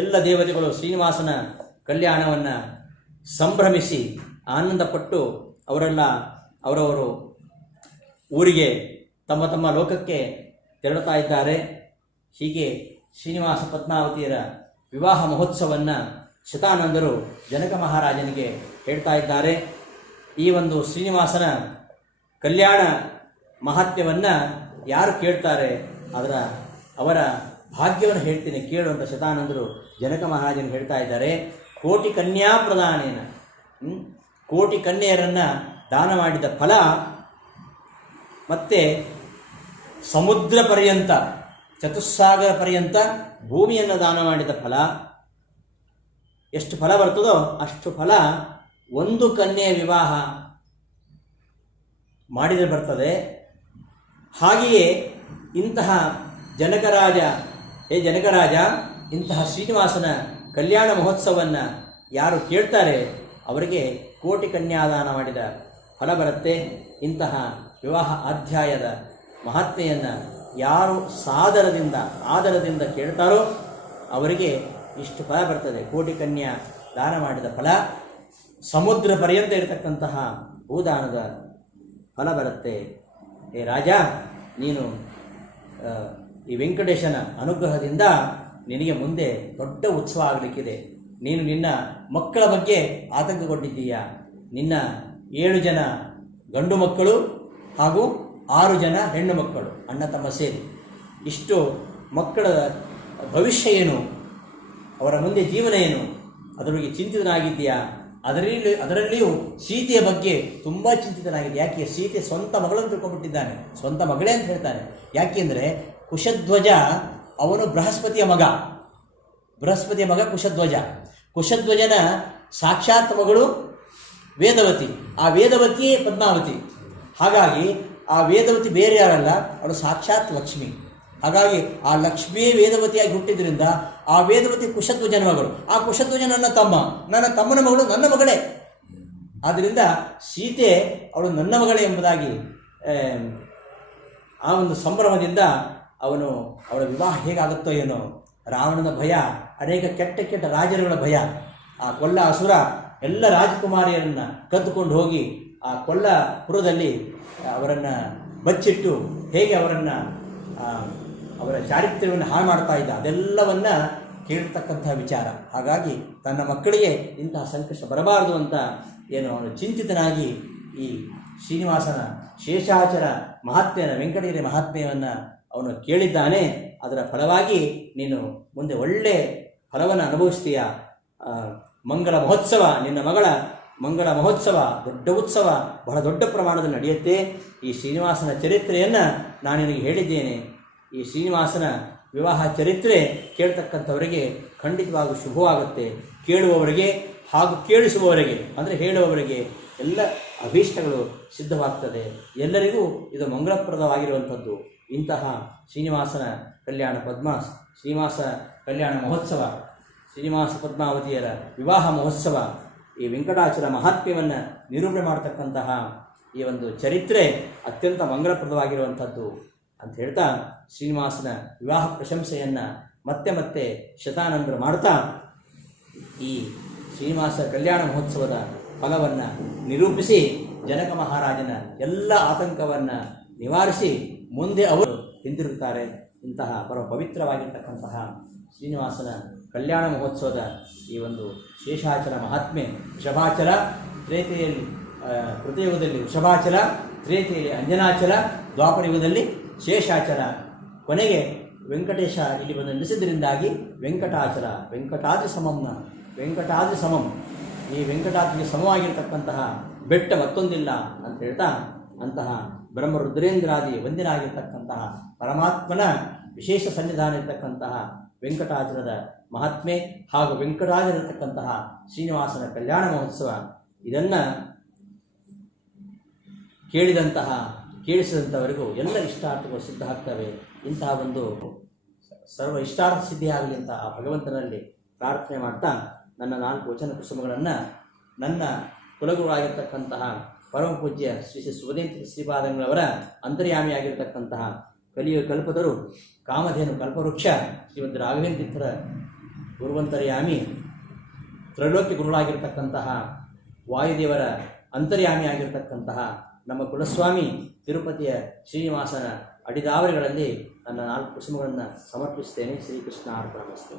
ಎಲ್ಲ ದೇವತೆಗಳು ಶ್ರೀನಿವಾಸನ ಕಲ್ಯಾಣವನ್ನು ಸಂಭ್ರಮಿಸಿ ಆನಂದಪಟ್ಟು ಅವರೆಲ್ಲ ಅವರವರು ಊರಿಗೆ ತಮ್ಮ ತಮ್ಮ ಲೋಕಕ್ಕೆ ತೆರಳುತ್ತಾ ಇದ್ದಾರೆ. ಹೀಗೆ ಶ್ರೀನಿವಾಸ ಪದ್ಮಾವತಿಯರ ವಿವಾಹ ಮಹೋತ್ಸವವನ್ನು ಶತಾನಂದರು ಜನಕ ಮಹಾರಾಜನಿಗೆ ಹೇಳ್ತಾ ಇದ್ದಾರೆ. ಈ ಒಂದು ಶ್ರೀನಿವಾಸನ ಕಲ್ಯಾಣ ಮಹಾತ್ಮ್ಯವನ್ನು ಯಾರು ಕೇಳ್ತಾರೆ ಅವರ ಭಾಗ್ಯವನ್ನು ಹೇಳ್ತೀನಿ ಕೇಳು ಅಂತ ಶತಾನಂದರು ಜನಕ ಮಹಾರಾಜನಿಗೆ ಹೇಳ್ತಾ ಇದ್ದಾರೆ. ಕೋಟಿ ಕನ್ಯಾ ಪ್ರದಾನೇನ, ಕೋಟಿ ಕನ್ಯೆಯರನ್ನು ದಾನ ಮಾಡಿದ ಫಲ, ಮತ್ತು ಸಮುದ್ರ ಪರ್ಯಂತ, ಚತುಸ್ಸಾಗರ ಪರ್ಯಂತ ಭೂಮಿಯನ್ನು ದಾನ ಮಾಡಿದ ಫಲ, ಎಷ್ಟು ಫಲ ಬರ್ತದೋ ಅಷ್ಟು ಫಲ ಒಂದು ಕನ್ಯೆಯ ವಿವಾಹ ಮಾಡಿದರೆ ಬರ್ತದೆ. ಹಾಗೆಯೇ ಇಂತಹ ಜನಕರಾಜ ಇಂತಹ ಶ್ರೀನಿವಾಸನ ಕಲ್ಯಾಣ ಮಹೋತ್ಸವವನ್ನು ಯಾರು ಕೇಳ್ತಾರೆ ಅವರಿಗೆ ಕೋಟಿ ಕನ್ಯಾದಾನ ಮಾಡಿದ ಫಲ ಬರುತ್ತೆ. ಇಂತಹ ವಿವಾಹ ಅಧ್ಯಾಯದ ಮಹಾತ್ಮೆಯನ್ನು ಯಾರು ಆದರದಿಂದ ಕೇಳ್ತಾರೋ ಅವರಿಗೆ ಇಷ್ಟು ಫಲ ಬರ್ತದೆ. ಕೋಟಿ ಕನ್ಯಾ ದಾನ ಮಾಡಿದ ಫಲ, ಸಮುದ್ರ ಪರ್ಯಂತ ಇರತಕ್ಕಂತಹ ಭೂದಾನದ ಫಲ ಬರುತ್ತೆ. ಹೇ ರಾಜ, ನೀನು ಈ ವೆಂಕಟೇಶನ ಅನುಗ್ರಹದಿಂದ ನಿನಗೆ ಮುಂದೆ ದೊಡ್ಡ ಉತ್ಸವ ಆಗಲಿಕ್ಕಿದೆ. ನೀನು ನಿನ್ನ ಮಕ್ಕಳ ಬಗ್ಗೆ ಆತಂಕಗೊಂಡಿದ್ದೀಯಾ. ನಿನ್ನ 7 ಜನ ಗಂಡು ಮಕ್ಕಳು ಹಾಗೂ 6 ಜನ ಹೆಣ್ಣು ಮಕ್ಕಳು, ಅಣ್ಣ ತಮ್ಮ ಸೇರಿ, ಇಷ್ಟು ಮಕ್ಕಳ ಭವಿಷ್ಯ ಏನು, ಅವರ ಮುಂದೆ ಜೀವನ ಏನು, ಅದರ ಬಗ್ಗೆ ಚಿಂತಿತನಾಗಿದ್ದೀಯಾ. ಅದರಲ್ಲಿಯೂ ಸೀತೆಯ ಬಗ್ಗೆ ತುಂಬ ಚಿಂತಿತನಾಗಿದೆ. ಯಾಕೆ? ಸೀತೆ ಸ್ವಂತ ಮಗಳನ್ನು ತಿಳ್ಕೊಂಡ್ಬಿಟ್ಟಿದ್ದಾನೆ, ಸ್ವಂತ ಮಗಳೇ ಅಂತ ಹೇಳ್ತಾನೆ. ಯಾಕೆಂದರೆ ಕುಶಧ್ವಜ ಅವನು ಬೃಹಸ್ಪತಿಯ ಮಗ ಕುಶಧ್ವಜನ ಸಾಕ್ಷಾತ್ ಮಗಳು ವೇದವತಿ, ಆ ವೇದವತಿಯೇ ಪದ್ಮಾವತಿ. ಹಾಗಾಗಿ ಆ ವೇದವತಿ ಬೇರೆ ಯಾರಲ್ಲ, ಅವಳು ಸಾಕ್ಷಾತ್ ಲಕ್ಷ್ಮಿ. ಹಾಗಾಗಿ ಆ ಲಕ್ಷ್ಮಿಯೇ ವೇದವತಿಯಾಗಿ ಹುಟ್ಟಿದ್ರಿಂದ ಆ ವೇದವತಿ ಕುಶಧ್ವಜನ ಮಗಳು, ಆ ಕುಶಧ್ವಜ ನನ್ನ ತಮ್ಮನ ಮಗಳು, ನನ್ನ ಮಗಳೇ. ಆದ್ದರಿಂದ ಸೀತೆ ಅವಳು ನನ್ನ ಮಗಳೇ ಎಂಬುದಾಗಿ ಆ ಒಂದು ಸಂಭ್ರಮದಿಂದ ಅವಳ ವಿವಾಹ ಹೇಗಾಗುತ್ತೋ ಏನೋ. ರಾವಣನ ಭಯ, ಅನೇಕ ಕೆಟ್ಟ ರಾಜರುಗಳ ಭಯ, ಆ ಕೊಲ್ಲ ಅಸುರ ಎಲ್ಲ ರಾಜಕುಮಾರಿಯರನ್ನು ಕದ್ದುಕೊಂಡು ಹೋಗಿ ಆ ಕೊಲ್ಲಪುರದಲ್ಲಿ ಅವರನ್ನು ಬಚ್ಚಿಟ್ಟು ಹೇಗೆ ಅವರ ಚಾರಿತ್ರ್ಯವನ್ನು ಹಾಳು ಮಾಡ್ತಾ ಇದ್ದ, ಅದೆಲ್ಲವನ್ನು ಕೇಳ್ತಕ್ಕಂತಹ ವಿಚಾರ. ಹಾಗಾಗಿ ತನ್ನ ಮಕ್ಕಳಿಗೆ ಇಂತಹ ಸಂಕಷ್ಟ ಬರಬಾರದು ಅಂತ ಅವನು ಚಿಂತಿತನಾಗಿ ಈ ಶ್ರೀನಿವಾಸನ ಶೇಷಾಚರ ಮಹಾತ್ಮೆಯ ವೆಂಕಟಗಿರಿ ಮಹಾತ್ಮೆಯನ್ನು ಅವನು ಕೇಳಿದ್ದಾನೆ. ಅದರ ಫಲವಾಗಿ ನೀನು ಮುಂದೆ ಒಳ್ಳೆ ಫಲವನ್ನು ಅನುಭವಿಸ್ತೀಯ. ಮಂಗಲ ಮಹೋತ್ಸವ, ನಿನ್ನ ಮಗಳ ಮಂಗಳ ಮಹೋತ್ಸವ, ದೊಡ್ಡ ಉತ್ಸವ ಬಹಳ ದೊಡ್ಡ ಪ್ರಮಾಣದಲ್ಲಿ ನಡೆಯುತ್ತೆ. ಈ ಶ್ರೀನಿವಾಸನ ಚರಿತ್ರೆಯನ್ನು ನಾನು ನಿನಗೆ ಹೇಳಿದ್ದೇನೆ. ಈ ಶ್ರೀನಿವಾಸನ ವಿವಾಹ ಚರಿತ್ರೆ ಕೇಳ್ತಕ್ಕಂಥವರಿಗೆ ಖಂಡಿತವಾಗೂ ಶುಭವಾಗುತ್ತೆ. ಕೇಳುವವರಿಗೆ ಹಾಗೂ ಕೇಳಿಸುವವರಿಗೆ ಅಂದರೆ ಹೇಳುವವರಿಗೆ ಎಲ್ಲ ಅಭೀಷ್ಟಗಳು ಸಿದ್ಧವಾಗ್ತದೆ. ಎಲ್ಲರಿಗೂ ಇದು ಮಂಗಳಪ್ರದವಾಗಿರುವಂಥದ್ದು. ಇಂತಹ ಶ್ರೀನಿವಾಸನ ಕಲ್ಯಾಣ ಶ್ರೀನಿವಾಸ ಕಲ್ಯಾಣ ಮಹೋತ್ಸವ, ಶ್ರೀನಿವಾಸ ಪದ್ಮಾವತಿಯರ ವಿವಾಹ ಮಹೋತ್ಸವ, ಈ ವೆಂಕಟಾಚಲ ಮಹಾತ್ಮ್ಯವನ್ನು ನಿರೂಪಣೆ ಮಾಡತಕ್ಕಂತಹ ಈ ಒಂದು ಚರಿತ್ರೆ ಅತ್ಯಂತ ಮಂಗಳಪ್ರದವಾಗಿರುವಂಥದ್ದು ಅಂತ ಹೇಳ್ತಾ ಶ್ರೀನಿವಾಸನ ವಿವಾಹ ಪ್ರಶಂಸೆಯನ್ನು ಮತ್ತೆ ಮತ್ತೆ ಶತಾನಂದರು ಮಾಡ್ತಾ ಈ ಶ್ರೀನಿವಾಸ ಕಲ್ಯಾಣ ಮಹೋತ್ಸವದ ಫಲವನ್ನು ನಿರೂಪಿಸಿ ಜನಕ ಮಹಾರಾಜನ ಎಲ್ಲ ಆತಂಕವನ್ನು ನಿವಾರಿಸಿ ಮುಂದೆ ಅವರು ಹಿಂದಿರುಗುತ್ತಾರೆ. ಇಂತಹ ಪರಮ ಪವಿತ್ರವಾಗಿರ್ತಕ್ಕಂತಹ ಶ್ರೀನಿವಾಸನ ಕಲ್ಯಾಣ ಮಹೋತ್ಸವದ ಈ ಒಂದು ಶೇಷಾಚಲ ಮಹಾತ್ಮೆ, ವೃಷಭಾಚಲ ತ್ರೇತೆಯಲ್ಲಿ, ಕೃತಯುಗದಲ್ಲಿ ವೃಷಭಾಚಲ, ತ್ರೇತೆಯಲ್ಲಿ ಅಂಜನಾಚಲ, ದ್ವಾಪರ ಯುಗದಲ್ಲಿ ಶೇಷಾಚಲ, ಕೊನೆಗೆ ವೆಂಕಟೇಶ ಇಲ್ಲಿ ಬಂದು ನಿಲ್ಲಿಸಿದ್ರಿಂದಾಗಿ ವೆಂಕಟಾಚಲ, ವೆಂಕಟಾದ್ರಿ ಸಮಂ, ಈ ವೆಂಕಟಾದ್ರಿಗೆ ಸಮವಾಗಿರ್ತಕ್ಕಂತಹ ಬೆಟ್ಟ ಮತ್ತೊಂದಿಲ್ಲ ಅಂತ ಹೇಳ್ತಾ ಅಂತಹ ಬ್ರಹ್ಮರುದ್ರೇಂದ್ರಾದಿ ವಂದಿನಾಗಿರ್ತಕ್ಕಂತಹ ಪರಮಾತ್ಮನ ವಿಶೇಷ ಸನ್ನಿಧಾನ ಇರತಕ್ಕಂತಹ ವೆಂಕಟಾಚಲದ ಮಹಾತ್ಮೆ ಹಾಗೂ ವೆಂಕಟಾಚಲಿರತಕ್ಕಂತಹ ಶ್ರೀನಿವಾಸನ ಕಲ್ಯಾಣ ಮಹೋತ್ಸವ ಇದನ್ನು ಕೇಳಿಸಿದಂಥವರಿಗೂ ಎಲ್ಲ ಇಷ್ಟಾರ್ಥಗಳು ಸಿದ್ಧ ಆಗ್ತವೆ. ಇಂತಹ ಒಂದು ಸರ್ವ ಇಷ್ಟಾರ್ಥ ಸಿದ್ಧಿಯಾಗಲಿ ಅಂತ ಆ ಭಗವಂತನಲ್ಲಿ ಪ್ರಾರ್ಥನೆ ಮಾಡ್ತಾ ನನ್ನ 4 ವಚನ ಕುಸುಮಗಳನ್ನು ನನ್ನ ಕುಲಗುರುವಾಗಿರ್ತಕ್ಕಂತಹ ಪರಮ ಪೂಜ್ಯ ಶ್ರೀ ಸುಬದೇಂದ್ರ ಶ್ರೀಪಾದಂಗಳವರ ಅಂತರ್ಯಾಮಿಯಾಗಿರ್ತಕ್ಕಂತಹ ಕಲಿಯುಗ ಕಲ್ಪದರು ಕಾಮಧೇನು ಕಲ್ಪವೃಕ್ಷ ಶ್ರೀಮದ್ ರಾಘವೇಂದ್ರ ತೀರ್ಥರ ಗುರುವಂತರ್ಯಾಮಿ ತ್ರೈಲೋಕ್ಯ ಗುರುಗಳಾಗಿರ್ತಕ್ಕಂತಹ ವಾಯುದೇವರ ಅಂತರ್ಯಾಮಿಯಾಗಿರ್ತಕ್ಕಂತಹ ನಮ್ಮ ಕುಲಸ್ವಾಮಿ ತಿರುಪತಿಯ ಶ್ರೀನಿವಾಸನ ಅಡಿದಾವರಿಗಳಲ್ಲಿ ನನ್ನ 4 ಕುಸುಮಗಳನ್ನು ಸಮರ್ಪಿಸುತ್ತೇನೆ. ಶ್ರೀಕೃಷ್ಣ ಅರ್ಪಣಮಸ್ತು.